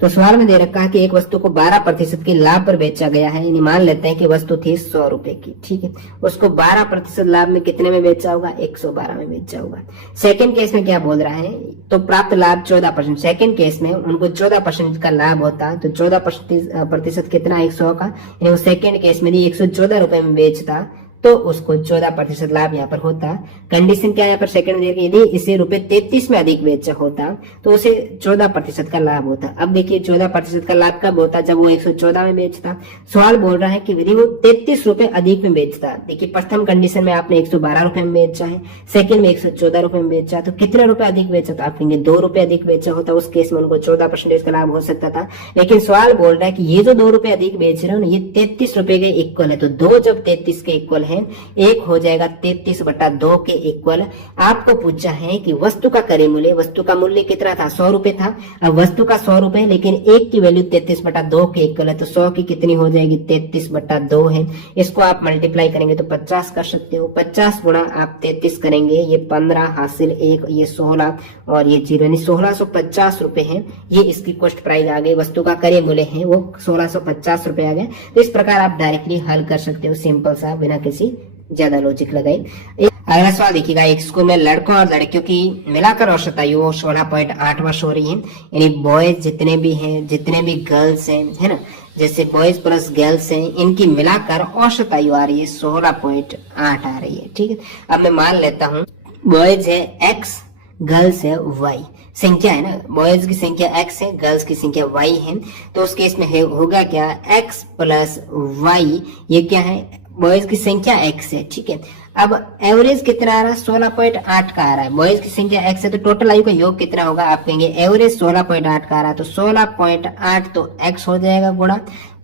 तो सवाल में दे रखा है कि एक वस्तु को 12% के लाभ पर बेचा गया है, यानी मान लेते हैं कि वस्तु थी 100 रुपए की। ठीक है, उसको 12% लाभ में कितने में बेचा होगा, 112 में बेचा होगा। सेकंड केस में क्या बोल रहा है, तो प्राप्त लाभ 14%। सेकंड केस में उनको 14% का लाभ होता, तो 14% कितना, 100 का, यानी वो सेकंड केस में 114 रुपए में बेचता तो उसको 14% लाभ यहाँ पर होता। कंडीशन क्या है यहाँ पर सेकंड में, यदि इसे ₹33 में अधिक बेचा होता तो उसे 14% का लाभ होता। अब देखिए 14% का लाभ कब होता, जब वो 114 में बेचता। सवाल बोल रहा है कि यदि वो 33 रुपए अधिक में बेचता, देखिए प्रथम कंडीशन में आपने 112 रुपए में बेचा है, सेकंड में 114 रुपए में बेचा, तो कितने रुपए अधिक बेचा, तो आप कहेंगे 2 रुपए अधिक बेचा होता, उस केस में उनको 14% का लाभ हो सकता था। लेकिन सवाल बोल रहा है कि ये जो 2 रुपए अधिक बेच रहे हो ना, ये 33 रुपए के इक्वल है, तो 2 जब 33 के इक्वल है, एक हो जाएगा 33/2 के इक्वल। आपको पूछा है कि वस्तु का क्रय मूल्य, वस्तु का मूल्य कितना था, 100 रुपए था। अब वस्तु का 100 रुपए, लेकिन एक की वैल्यू 33/2 के इक्वल है, तो 100 की कितनी हो जाएगी, 33/2 है। इसको आप मल्टीप्लाई करेंगे तो 50 कर सकते हो। 50 गुणा आप 33 करेंगे, ये 15 हासिल 1, ये 16 और ये 0, यानी 1650 रुपए है। ये इसकी कॉस्ट प्राइस आ गई, वस्तु का क्रय मूल्य है वो 1650 रुपए आ गए। तो इस प्रकार आप डायरेक्टली हल कर सकते हो, सिंपल सा, बिना किसी ज्यादा लॉजिक लगाए। अगला सवाल देखिएगा, एक स्कूल में लड़कों और लड़कियों की मिलाकर औसत आयु 16.8 वर्ष हो रही है, यानी बॉयज जितने भी हैं, जितने भी गर्ल्स हैं, है ना, जैसे बॉयज प्लस गर्ल्स हैं, इनकी मिलाकर औसत आयु आ रही है 16.8 आ रही है। ठीक है, अब मैं मान लेता हूँ बॉयज है x, गर्ल्स है y, संख्या है ना, बॉयज की संख्या x है, गर्ल्स की संख्या y है, तो उस केस में होगा क्या, x प्लस y, ये क्या है, बॉयज की संख्या x है। ठीक है, अब एवरेज कितना आ रहा है, 16.8 का आ रहा है, बॉयज की संख्या x है, तो टोटल आयु का योग कितना होगा, आप कहेंगे एवरेज 16.8 का आ रहा है, तो 16.8 तो x हो जाएगा गुणा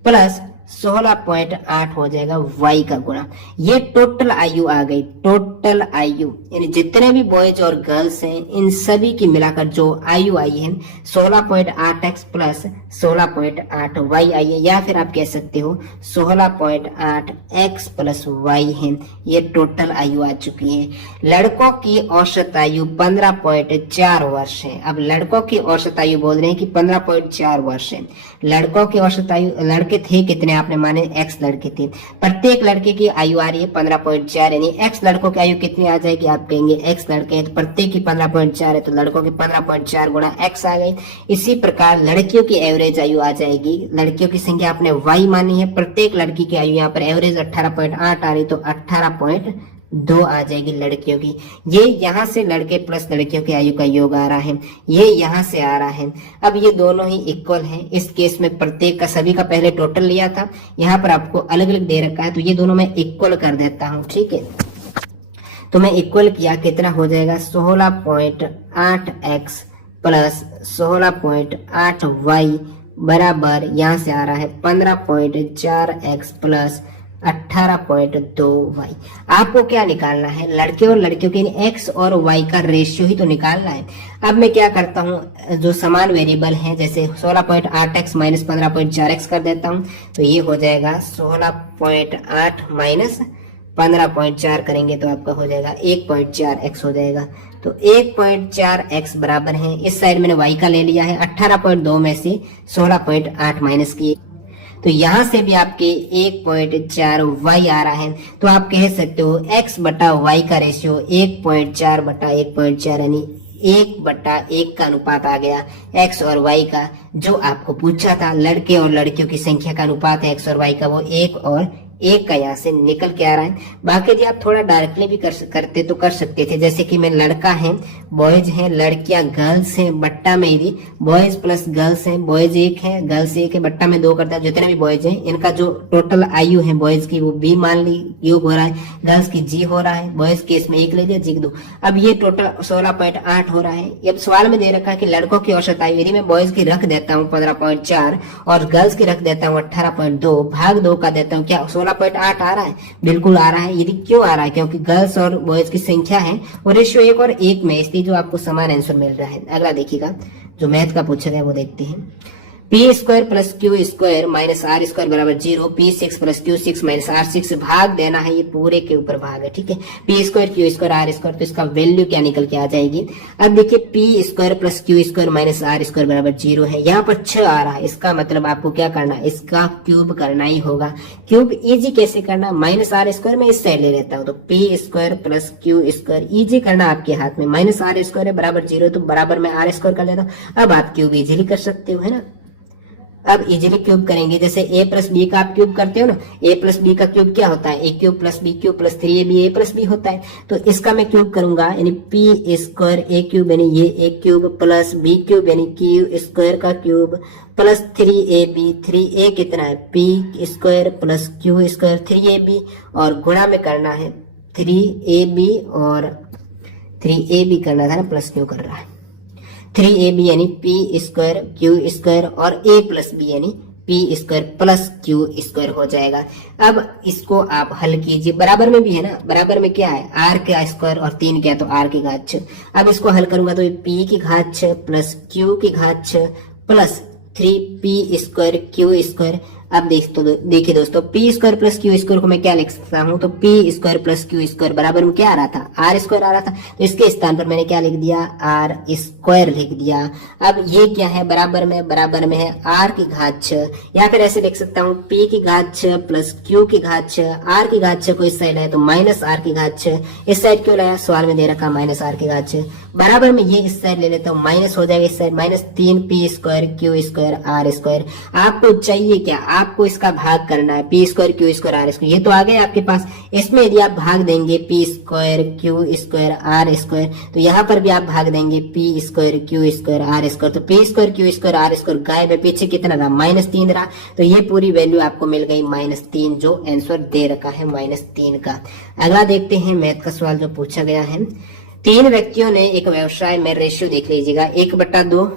प्लस 16.8 हो जाएगा y का गुणा। ये टोटल आयु आ गई, टोटल आयु यानी जितने भी बॉयज और गर्ल्स हैं इन सभी की मिलाकर जो आयु आई है 16.8x प्लस 16.8y आई है, या फिर आप कह सकते हो 16.8x प्लस y है। ये टोटल आयु आ चुकी है। लड़कों की औसत आयु 15.4 वर्ष है। अब लड़कों की औसत आयु बोल रहे हैं कि 15.4 वर्ष है। लड़कों की औसत आयु, लड़के थे कितने आपने माने x लड़के थे, प्रत्येक लड़के की आयु आ रही है 15.4, यानी x लड़कों की आयु कितनी आ जाएगी, आप कहेंगे x लड़के हैं तो प्रत्येक की 15.4 है तो लड़कों की 15.4 गुणा x आ गई। इसी प्रकार लड़कियों की एवरेज आयु आ जाएगी। लड़कियों की संख्या आपने y मानी है, प्रत्येक लड़की की आयु यहाँ पर एवरेज 18.8 आ रही तो 18.2 आ जाएगी लड़कियों की। ये यहाँ से लड़के प्लस लड़कियों की आयु का योग आ रहा है, ये यहाँ से आ रहा है। अब ये दोनों ही इक्वल हैं। इस केस में प्रत्येक का सभी का पहले टोटल लिया था, यहाँ पर आपको अलग अलग दे रखा है तो ये दोनों मैं इक्वल कर देता हूँ, ठीक है। तो मैं इक्वल किया, कितना हो जाएगा 16.8x प्लस 16.8y बराबर यहाँ से आ रहा है 15.4x प्लस 18.2y। आपको क्या निकालना है, लड़के और लड़कियों के x और y का रेशियो ही तो निकालना है। अब मैं क्या करता हूँ, जो समान वेरिएबल हैं जैसे 16.8x माइनस 15.4x कर देता हूँ तो ये हो जाएगा 16.8 माइनस 15.4 करेंगे तो आपका हो जाएगा 1.4x हो जाएगा। तो 1.4x बराबर है, इस साइड मैंने y का ले लिया है 18.2 में से 16.8 माइनस किए तो यहाँ से भी आपके 1.4y आ रहा है। तो आप कह सकते हो x बटा y का रेशियो 1.4 बटा 1.4 यानी 1/1 का अनुपात आ गया x और y का। जो आपको पूछा था लड़के और लड़कियों की संख्या का अनुपात है x और y का, वो 1 और 1 का यहाँ से निकल के आ रहा है। बाकी यदि आप थोड़ा डायरेक्टली भी करते तो कर सकते थे, जैसे कि मैं लड़का है, बॉयज हैं, लड़कियां गर्ल्स हैं, बट्टा में यदि बॉयज प्लस गर्ल्स हैं, बॉयज 1 है गर्ल्स 1 है, बट्टा में 2 करता है। जितने भी बॉयज हैं इनका जो टोटल आयु है बॉयज की वो b मान ली, योग हो रहा है, गर्ल्स की g हो रहा है, बॉयज केस में 1 ले लिया, g 2। अब ये टोटल 16.8 हो रहा है। अब सवाल में दे रखा है कि लड़कों की औसत आयु, यदि मैं बॉयज की रख देता हूँ 15.4 और गर्ल्स की रख देता हूँ 18.2 भाग 2 का देता हूँ, क्या 16.8 आ रहा है? बिल्कुल आ रहा है। यदि क्यों आ रहा है, क्योंकि गर्ल्स और बॉयज की संख्या है वो रेशियो 1 और 1 में, इसलिए जो आपको समान आंसर मिल रहा है। अगला देखिएगा जो मैथ का पूछा गया वो देखते हैं। P square plus Q square minus R square बराबर 0, P6 plus Q6 minus R6 भाग देना है, ये पूरे के ऊपर भाग है, ठीक है। P square Q square are square, तो इसका वैल्यू क्या निकल के आ जाएगी। अब देखिए P square plus Q square minus R square बराबर 0 है, यहाँ पर 6 आ रहा है, इसका मतलब आपको क्या करना है, इसका क्यूब करना ही होगा। क्यूब इजी कैसे करना, माइनस आर स्क्वायर में इस साइड ले लेता हूँ तो p square plus Q square easy करना आपके हाथ में, माइनस आर स्क्वायर है बराबर 0 तो बराबर में आर स्क्वायर कर लेता हूँ। अब आप क्यूब इजीली कर सकते हो, है ना। अब इजीली क्यूब करेंगे, जैसे a प्लस बी का आप क्यूब करते हो ना, a प्लस बी का क्यूब क्या होता है, a cube plus B cube plus 3ab a plus B होता है। तो इसका मैं क्यूब करूंगा यानी पी स्क्वायर a क्यूब यानी ये a cube plus b cube यानी क्यू स्क्वायर का क्यूब प्लस 3ab, 3a कितना है p square plus Q square 3ab और गुणा में करना है 3ab और 3ab करना था ना, प्लस क्यों कर रहा है 3ab यानी पी स्क्वायर क्यू स्क्वायर और a प्लस बी यानी P square plus Q square हो जाएगा। अब इसको आप हल कीजिए, बराबर में भी है ना, बराबर में क्या है r का स्क्वायर और 3 क्या तो r की घात 6। अब इसको हल करूंगा तो p की घात 6 प्लस q की घात 6 plus 3p square Q square. अब देखिए दोस्तों P square plus Q square को मैं क्या लिख सकता हूँ, तो p square plus Q square बराबर में क्या आ रहा था, आर स्क्वायर आ रहा था, तो इसके स्थान पर मैंने क्या लिख दिया, आर स्क्वायर लिख दिया। अब ये क्या है, बराबर में है आर की घात 6, या फिर ऐसे लिख सकता हूँ पी की घात 6 प्लस क्यू की घात 6, आर की घात 6 को इस साइड है तो माइनस आर की घात 6, इस साइड क्यों लाया, सवाल में दे रखा माइनस आर की घात 6, बराबर में ये इस साइड ले लेता हूँ, माइनस हो जाएगा इस side, minus 3p square Q square are square. आपको चाहिए क्या, आपको इसका भाग करना है, P square Q square are square, ये तो आ गया आपके पास। इसमें यदि आप भाग देंगे p square Q square are square तो यहाँ पर भी आप भाग देंगे p square Q square are square, तो p square Q square are square गायब है, पीछे कितना रहा, -3 रहा, तो ये पूरी वैल्यू आपको मिल गई -3, जो आंसर दे रखा है -3 का। अगला देखते हैं मैथ का सवाल जो पूछा गया है। 3 व्यक्तियों ने एक व्यवसाय में, रेशियो देख लीजिएगा 1/2,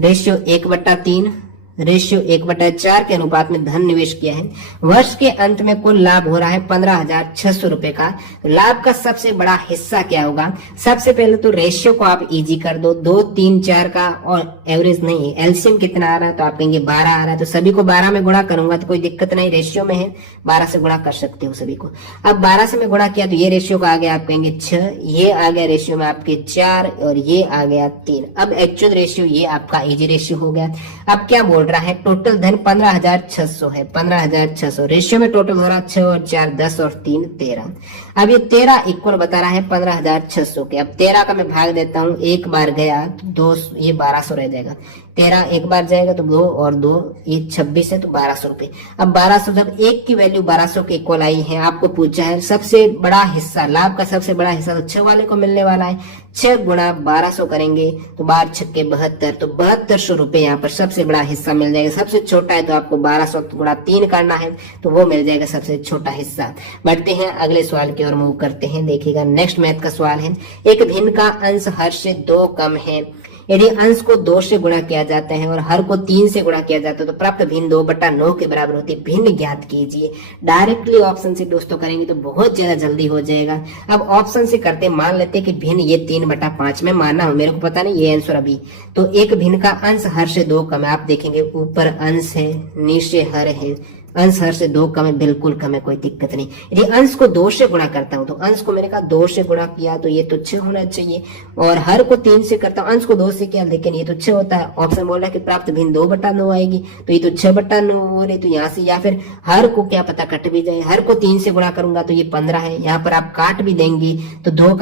रेशियो 1/3, रेशियो 1/4 के अनुपात में धन निवेश किया है। वर्ष के अंत में कुल लाभ हो रहा है 15,600 रुपए का। लाभ का सबसे बड़ा हिस्सा क्या होगा? सबसे पहले तो रेशियो को आप इजी कर दो, 2, 3, 4 का, और एवरेज नहीं है, एलसीएम कितना आ रहा है तो आप कहेंगे 12 आ रहा है, तो सभी को 12 में गुणा करूंगा तो कोई दिक्कत नहीं, रेशियो में है 12 से गुणा कर सकते हो सभी को। अब 12 से मैं गुणा किया तो ये रेशियो का आ गया, आप कहेंगे 6, ये आ गया रेशियो में आपके 4, और ये आ गया 3। अब एक्चुअल रेशियो ये आपका इजी रेशियो हो गया। अब क्या बोल रहा है? टोटल धन 15,600 है, 15,600 रेशियो में टोटल हो रहा है 6 और 4 10 और 3 13। अब ये 13 इक्वल बता रहा है 15,600 के। अब 13 का मैं भाग देता हूं, एक बार गया तो 2, ये 1200 रह जाएगा। 13 एक बार जाएगा तो 2 और 2, ये 26 है तो 1200 रुपए। अब 1200 जब एक की वैल्यू 1200 के इक्वल आई है, आपको पूछा है सबसे बड़ा हिस्सा, लाभ का सबसे बड़ा हिस्सा तो 6 वाले को मिलने वाला है। 6 गुणा 1200 करेंगे तो 12 छक्के 72, तो 7200 रुपए यहाँ पर सबसे बड़ा हिस्सा मिल जाएगा। सबसे छोटा है तो आपको 1200 गुणा 3 करना है, तो वो मिल जाएगा सबसे छोटा हिस्सा। बढ़ते हैं अगले सवाल की ओर मूव करते हैं। देखिएगा नेक्स्ट मैथ का सवाल है, एक भिन्न का अंश हर से 2 कम है। यदि अंश को 2 से गुणा किया जाता है और हर को 3 से गुणा किया जाता है तो प्राप्त भिन्न 2/9 के बराबर होती है। भिन्न ज्ञात कीजिए। डायरेक्टली ऑप्शन से दोस्तों करेंगे तो बहुत ज्यादा जल्दी हो जाएगा। अब ऑप्शन से करते मान लेते हैं कि भिन्न ये 3/5 में माना हो, मेरे को पता नहीं ये आंसर अभी। तो एक भिन्न का अंश हर से 2 कम है। आप देखेंगे ऊपर अंश है, नीचे हर है, अंश हर से 2 कम है, बिल्कुल कम है, कोई दिक्कत नहीं। यदि अंश को 2 से गुणा करता हूं तो अंश को मैंने कहा 2 से गुणा किया तो ये तो 6 होना चाहिए, और हर को 3 से करता हूं, अंश को 2 से किया लेकिन ये तो 6 होता है। ऑप्शन बोल रहा है कि प्राप्त भिन्न 2/9 आएगी, तो ये तो 6/9 हो रही, तो यहाँ से, या फिर हर को क्या पता कट भी जाए, हर को 3 से गुणा करूंगा तो ये 15 है। यहाँ पर आप काट भी देंगे तो 3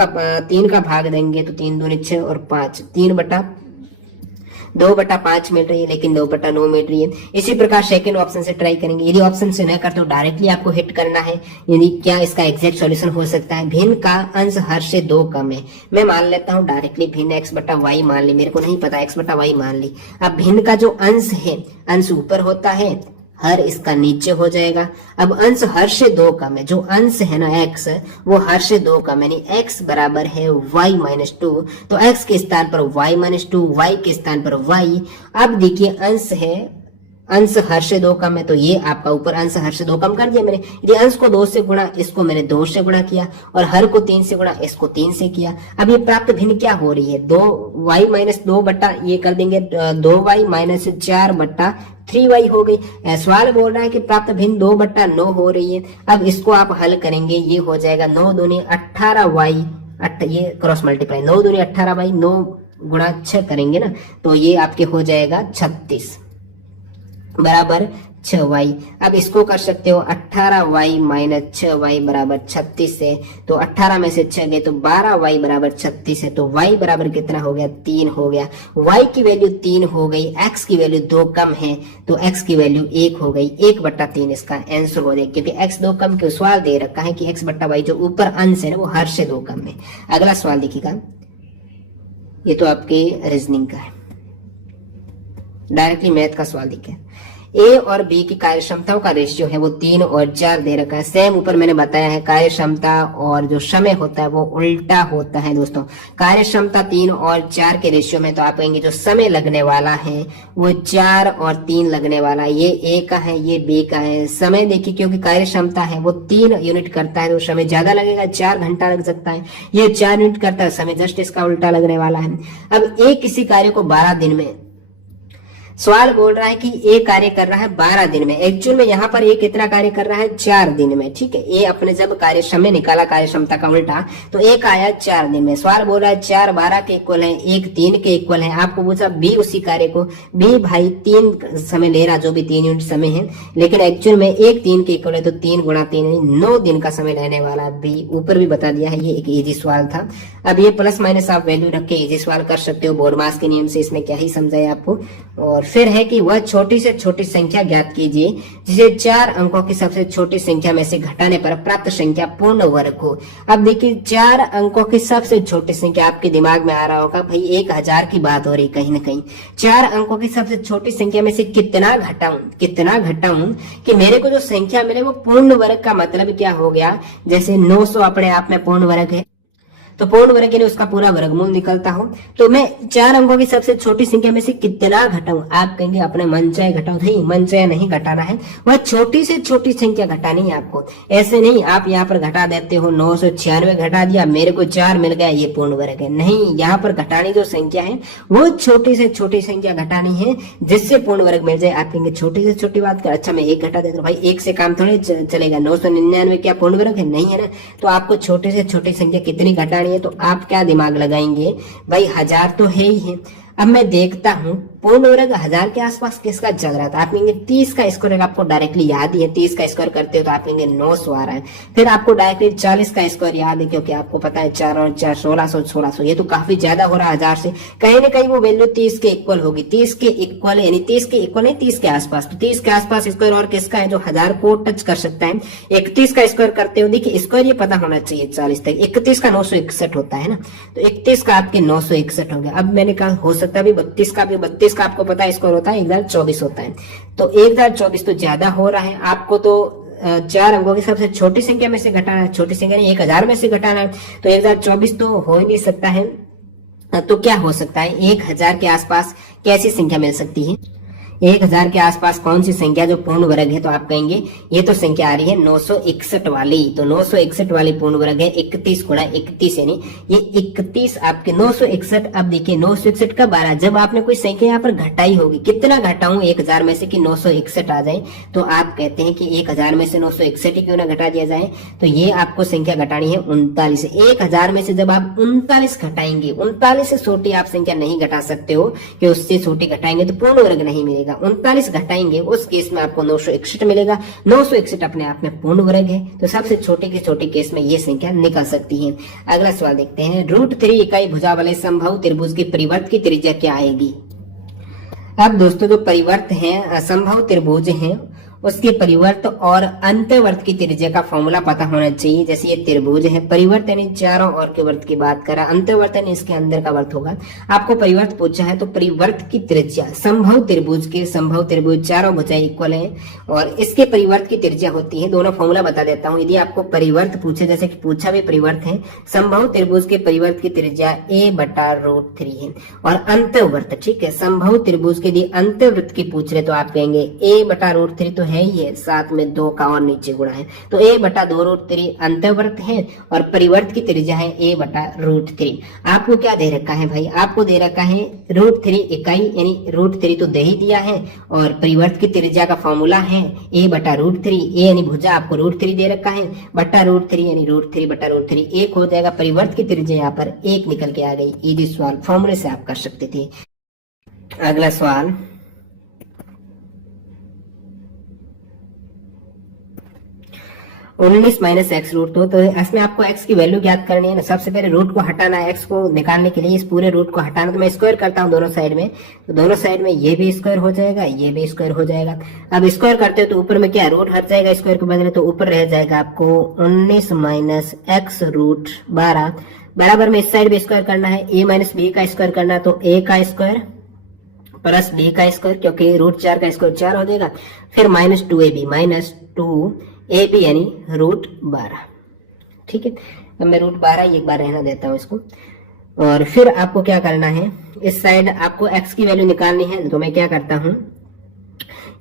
का भाग देंगे तो 3 दूनी 6 और 5, 2/5 मिल रही है, लेकिन 2/9 मिल रही है। इसी प्रकार सेकंड ऑप्शन से ट्राई करेंगे। यदि ऑप्शन से न करते हो डायरेक्टली आपको हिट करना है, यदि क्या इसका एग्जैक्ट सॉल्यूशन हो सकता है। भिन्न का अंश हर से 2 कम है, मैं मान लेता हूं डायरेक्टली भिन्न x/y मान ली, मेरे को नहीं पता x/y मान ली। अब भिन्न का जो अंश है, अंश ऊपर होता है, हर इसका नीचे हो जाएगा। अब अंश हर से 2 कम है, जो अंश है ना x, वो हर से 2 कम है, यानी x बराबर है y-2, तो x के स्थान पर y-2, y के स्थान पर y। अब देखिए अंश है, अंश हर से 2 कम है, तो ये आपका ऊपर अंश हर से 2 कम कर दिया मैंने। यदि अंश को 2 से गुणा, इसको मैंने 2 से गुणा किया, और हर को 3 से गुणा, इसको 3 से किया। अब ये प्राप्त भिन्न क्या हो रही है? 2y-2 बट्टा ये कर देंगे 2y-4/3y हो गई। सवाल बोल रहा है कि प्राप्त भिन्न 2/9 हो रही है। अब इसको आप हल करेंगे, ये हो जाएगा 9 दूनी 18y, ये क्रॉस मल्टीप्लाई, 9 दूनी 18y, 9 गुणा 6 करेंगे ना तो ये आपके हो जाएगा 36 बराबर 6y। अब इसको कर सकते हो 18y - 6y बराबर 36 है, तो 18 में से 6 गए तो 12y बराबर 36 है, तो y बराबर कितना हो गया? 3 हो गया। y की वैल्यू 3 हो गई, x की वैल्यू 2 कम है तो x की वैल्यू 1 हो गई, 1/3 इसका आंसर हो जाएगा, क्योंकि x 2 कम क्यों? सवाल दे रखा है कि x/y जो ऊपर अंश है ना वो हर से 2 कम है। अगला सवाल देखिएगा, ये तो आपके रीजनिंग का है, डायरेक्टली मैथ का सवाल देखिए। ए और बी की कार्य क्षमताओं का रेशियो है वो 3 और 4 दे रखा है। सेम ऊपर मैंने बताया है कार्य क्षमता और जो समय होता है वो उल्टा होता है दोस्तों। कार्य क्षमता 3 और 4 के रेशियो में तो आप कहेंगे जो समय लगने वाला है वो 4 और 3 लगने वाला है। ये ए का है, ये बी का है। समय देखिए, क्योंकि कार्य क्षमता है वो 3 यूनिट करता है तो समय ज्यादा लगेगा, 4 घंटा लग सकता है। ये 4 यूनिट करता है, समय जस्ट इसका उल्टा लगने वाला है। अब ए किसी कार्य को 12 दिन में, सवाल बोल रहा है कि ए कार्य कर रहा है 12 दिन में, एक्चुअल में यहाँ पर ए कितना कार्य कर रहा है? 4 दिन में। ठीक है, ए अपने जब कार्य समय निकाला कार्य क्षमता का उल्टा तो एक आया 4 दिन में। सवाल बोल रहा है 4 12 के इक्वल है, 1 3 के इक्वल है। आपको पूछा बी उसी कार्य को, बी भाई 3 समय ले रहा, जो भी 3 यूनिट समय है, लेकिन एक्चुअल में 1 3 के इक्वल है तो 3 गुणा 3 9 दिन का समय लेने वाला। बी ऊपर भी बता दिया है, ये एक इजी सवाल था। अब ये प्लस माइनस आप वैल्यू रख के इजी सवाल कर सकते हो, बोर्ड मास के नियम से, इसमें क्या ही समझाया आपको। और फिर है कि वह छोटी से छोटी संख्या ज्ञात कीजिए जिसे 4 अंकों की सबसे छोटी संख्या में से घटाने पर प्राप्त संख्या पूर्ण वर्ग हो। अब देखिए 4 अंकों की सबसे छोटी संख्या, आपके दिमाग में आ रहा होगा भाई 1000 की बात हो रही कहीं ना कहीं। 4 अंकों की सबसे छोटी संख्या में से कितना घटाऊं कि मेरे को जो संख्या मिले वो पूर्ण वर्ग का मतलब क्या हो गया? जैसे 900 अपने आप में पूर्ण वर्ग है, तो पूर्ण वर्ग यानी उसका पूरा वर्गमूल निकलता हो। तो मैं 4 अंकों की सबसे छोटी संख्या में से कितना घटाऊं? आप कहेंगे अपने मन चाहे घटाओ, नहीं मन चाहे नहीं घटाना है, वह छोटी से छोटी संख्या घटानी है आपको। ऐसे नहीं आप यहाँ पर घटा देते हो 996 घटा दिया, मेरे को 4 मिल गया, ये पूर्ण वर्ग है। नहीं, यहाँ पर घटानी जो संख्या है वो छोटी से छोटी संख्या घटानी है जिससे पूर्ण वर्ग मिल जाए। आप कहेंगे छोटी से छोटी बात कर, अच्छा मैं 1 घटा देता हूँ। भाई 1 से काम थोड़े चलेगा, 999 क्या पूर्ण वर्ग है? नहीं है ना। तो आपको छोटी से छोटी संख्या कितनी घटानी है? तो आप क्या दिमाग लगाएंगे, भाई 1000 तो है ही है। अब मैं देखता हूं पूर्ण वर्ग 1000 के आसपास किसका चल रहा था। आप कहेंगे 30 का स्क्वायर, आपको डायरेक्टली याद ही है, 30 का स्क्वायर करते हो तो आप कहेंगे 900 आ रहा है। फिर आपको डायरेक्टली 40 का स्क्वायर याद है, क्योंकि आपको पता है 4 और 4 1600, ये तो काफी ज्यादा हो रहा है 1000 से। कहीं ना कहीं वो वैल्यू 30 के इक्वल होगी, 30 के इक्वल यानी 30 के इक्वल नहीं, 30 के आसपास। तो 30 के आसपास स्क्वायर और किसका है जो 1000 को टच कर सकता है? 31 का स्क्वायर करते हो, देखिए स्क्वायर ये पता होना चाहिए 40 तक। 31 का 961 होता है ना, तो 31 का आपके 961 हो गया। अब मैंने कहा हो सकता है 32 का भी, 32 का आपको पता है स्क्वायर होता है 1024 होता है, तो 1024 तो ज्यादा हो रहा है। आपको तो 4 अंकों की सबसे छोटी संख्या में से घटाना है, छोटी संख्या नहीं 1000 में से घटाना है, तो 1024 तो हो ही नहीं सकता है। तो क्या हो सकता है? 1000 के आसपास कैसी संख्या मिल सकती है? 1000 के आसपास कौन सी संख्या जो पूर्ण वर्ग है? तो आप कहेंगे ये तो संख्या आ रही है 961 वाली, तो 961 वाली पूर्ण वर्ग है। 31 गुणा 31 यानी ये 31 आपके 961। अब देखिए 961 का 12, जब आपने कोई संख्या यहाँ पर घटाई होगी, कितना घटाऊं 1000 में से कि 961 आ जाए? तो आप कहते हैं कि 1000 में से 961 ही क्यों ना घटा दिया जाए। तो ये आपको संख्या घटानी है 39। 1000 में से जब आप 39 घटाएंगे, 39 से छोटी आप संख्या नहीं घटा सकते हो कि उससे छोटी घटाएंगे तो पूर्ण वर्ग नहीं मिलेगा। 39 घटाएंगे उस केस में आपको 961 मिलेगा। 961 अपने आप में पूर्ण वर्ग है, तो सबसे छोटे के छोटे केस में ये संख्या निकल सकती है। अगला सवाल देखते हैं, √3 इकाई भुजा वाले समबाहु त्रिभुज की परिवर्त की त्रिज्या क्या आएगी? अब दोस्तों जो परिवर्त है समबाहु त्रिभुज है उसके परिवर्त और अंतर्वर्त की त्रिज्या का फॉर्मूला पता होना चाहिए। जैसे ये त्रिभुज है, परिवर्त यानी चारों ओर के वर्त की बात करा, अंतर्वर्त यानी इसके अंदर का वर्त होगा। आपको परिवर्त पूछा है तो परिवर्त की त्रिज्या समबाहु त्रिभुज चारों भुजाएं इक्वल है और इसके परिवर्त की त्रिज्या होती है। दोनों फॉर्मूला बता देता हूँ। यदि आपको परिवर्त पूछे, जैसे कि पूछा भी परिवर्त है, समबाहु त्रिभुज के परिवर्त की त्रिज्या a/√3 है। और अंतर्वर्त, ठीक है, समबाहु त्रिभुज के लिए अंतर्वृत्त की पूछ रहे तो आप कहेंगे a/√3 तो है ही है, साथ में 2 का और नीचे गुणा है, तो a/2√3 अंतर्वर्त है और परिवर्त की त्रिज्या है a/√3। आपको क्या दे रखा है भाई? आपको दे रखा है √3 इकाई यानी √3 तो दे ही दिया है और परिवर्त की त्रिज्या का फॉर्मूला है a/√3। a यानी भुजा आपको √3 दे रखा है, /√3 यानी √3/√3 1 हो जाएगा। परिवर्त की त्रिज्या यहाँ पर 1 निकल के आ गई। इजी सवाल फॉर्मूले से आप कर सकते थे। अगला सवाल, 19 माइनस एक्स रूट तो इसमें आपको एक्स की वैल्यू ज्ञात करनी है ना। सबसे पहले रूट को हटाना है, एक्स को निकालने के लिए इस पूरे रूट को हटाना। तो मैं स्क्वायर करता हूँ दोनों साइड में, तो दोनों साइड में ये भी स्क्वायर हो जाएगा, ये भी स्क्वायर हो जाएगा। अब स्क्वायर करते हो तो ऊपर में क्या रूट हट जाएगा स्क्वायर के बदले, तो ऊपर रह जाएगा आपको 19 माइनस एक्स रूट 12 बराबर में इस साइड भी स्क्वायर करना है, a माइनस बी का स्क्वायर करना है, तो a का स्क्वायर प्लस b का स्क्वायर, क्योंकि √4 का स्क्वायर 4 हो जाएगा, फिर -2ab माइनस 2ab यानी √12। ठीक है, अब मैं √12 एक बार रहना देता हूँ इसको। और फिर आपको क्या करना है, इस साइड आपको x की वैल्यू निकालनी है, तो मैं क्या करता हूँ,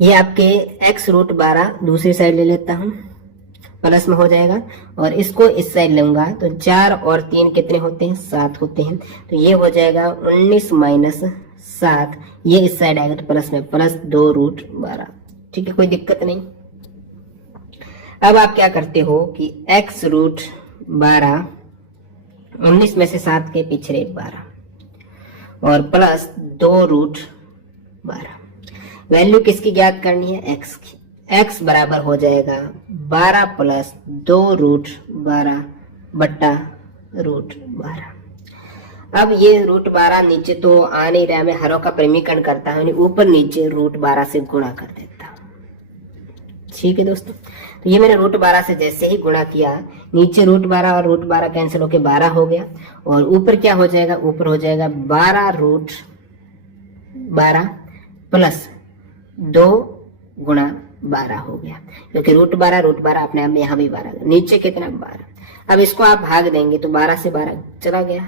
ये आपके x √12 दूसरी साइड ले लेता हूँ, प्लस में हो जाएगा, और इसको इस साइड लूंगा तो 4 और 3 कितने होते हैं, 7 होते हैं, तो ये हो जाएगा 19 माइनस 7, ये इस साइड आएगा तो प्लस में, प्लस 2√12। ठीक है, कोई दिक्कत नहीं। अब आप क्या करते हो कि x √12 19 में से 7 के पिछड़े 12 और प्लस 2√12, वैल्यू किसकी ज्ञात करनी है, x की। x बराबर हो जाएगा 12 प्लस 2√12 बट्टा √12। अब ये √12 नीचे तो आ नहीं रहा, मैं हरों का परिमीकरण करता हूँ, ऊपर नीचे √12 से गुणा कर देता हूँ। ठीक है दोस्तों, तो ये मैंने √12 से जैसे ही गुणा किया, नीचे √12 और √12 कैंसिल होके 12 हो गया, और ऊपर क्या हो जाएगा, ऊपर हो जाएगा 12√12 प्लस 2 गुणा 12 हो गया, क्योंकि √12 अपने आप में यहाँ भी 12, नीचे कितना 12। अब इसको आप भाग देंगे तो 12 से 12 चला गया,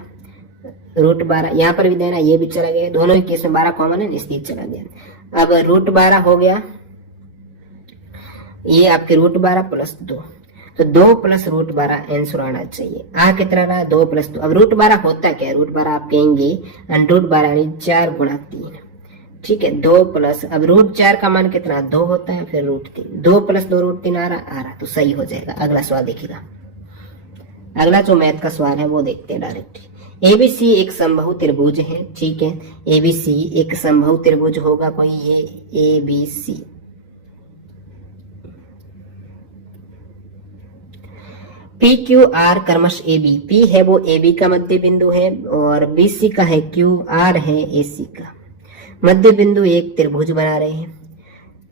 √12 यहाँ पर भी देना, ये भी चला गया, दोनों ही केस में 12 कॉमन है इसलिए चला गया। अब √12 हो गया, ये आपके √12 प्लस 2, तो 2 प्लस √12 आंसर आना चाहिए। कितना रहा 2 प्लस 2। अब √12 होता क्या है, √12 आप कहेंगे √12 यानी 4 गुणा 3, ठीक है। 2 प्लस, अब √4 का मान कितना 2 होता है, फिर √3, 2 प्लस 2 √3 आ रहा, तो सही हो जाएगा। अगला सवाल देखिएगा, अगला जो मैथ का सवाल है वो देखते हैं डायरेक्ट। एबीसी एक समबाहु त्रिभुज है, ठीक है। एबीसी एक समबाहु त्रिभुज होगा कोई, ये एबीसी, पी क्यू आर क्रमश ए बी, पी है वो ए बी का मध्य बिंदु है और बी सी का है, क्यू आर है ए सी का मध्य बिंदु, एक त्रिभुज बना रहे हैं।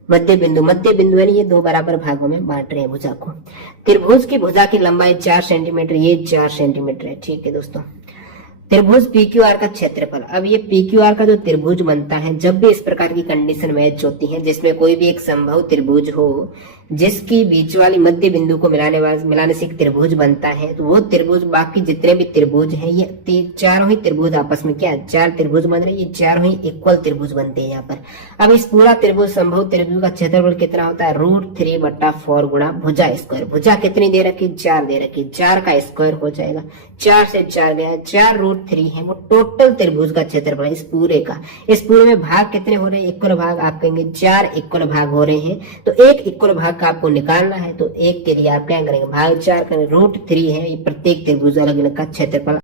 मध्य बिंदु यानी ये 2 बराबर भागों में बांट रहे हैं भुजा को। त्रिभुज की भुजा की लंबाई 4 सेंटीमीटर, ये 4 सेंटीमीटर है, ठीक है दोस्तों। त्रिभुज पी क्यू आर का क्षेत्रफल, अब ये पी क्यू आर का जो त्रिभुज बनता है, जब भी इस प्रकार की कंडीशन मैच होती है जिसमें कोई भी एक समबाहु त्रिभुज हो जिसकी बीच वाली मध्य बिंदु को मिलाने से एक त्रिभुज बनता है, तो वो त्रिभुज बाकी जितने भी त्रिभुज हैं ये चारों ही त्रिभुज आपस में क्या 4 त्रिभुज बन रहे हैं, ये चारों ही इक्वल त्रिभुज बनते हैं यहाँ पर। अब इस पूरा त्रिभुज समबाहु त्रिभुज का क्षेत्रफल कितना होता है, √3/4 गुणा भुजा स्क्वायर। भुजा कितनी दे रखी, 4 दे रखी, 4 का स्क्वायर हो जाएगा, 4 से 4 गया, 4 √3 है वो टोटल त्रिभुज का क्षेत्रफल इस पूरे का। इस पूरे में भाग कितने हो रहे हैं, इक्वल भाग आप कहेंगे 4 इक्वल भाग हो रहे हैं, तो एक इक्वल भाग का आपको निकालना है, तो एक के लिए आप क्या करेंगे, भाग 4 करेंगे, √3 है ये प्रत्येक त्रिभुज अलग अलग का क्षेत्रफल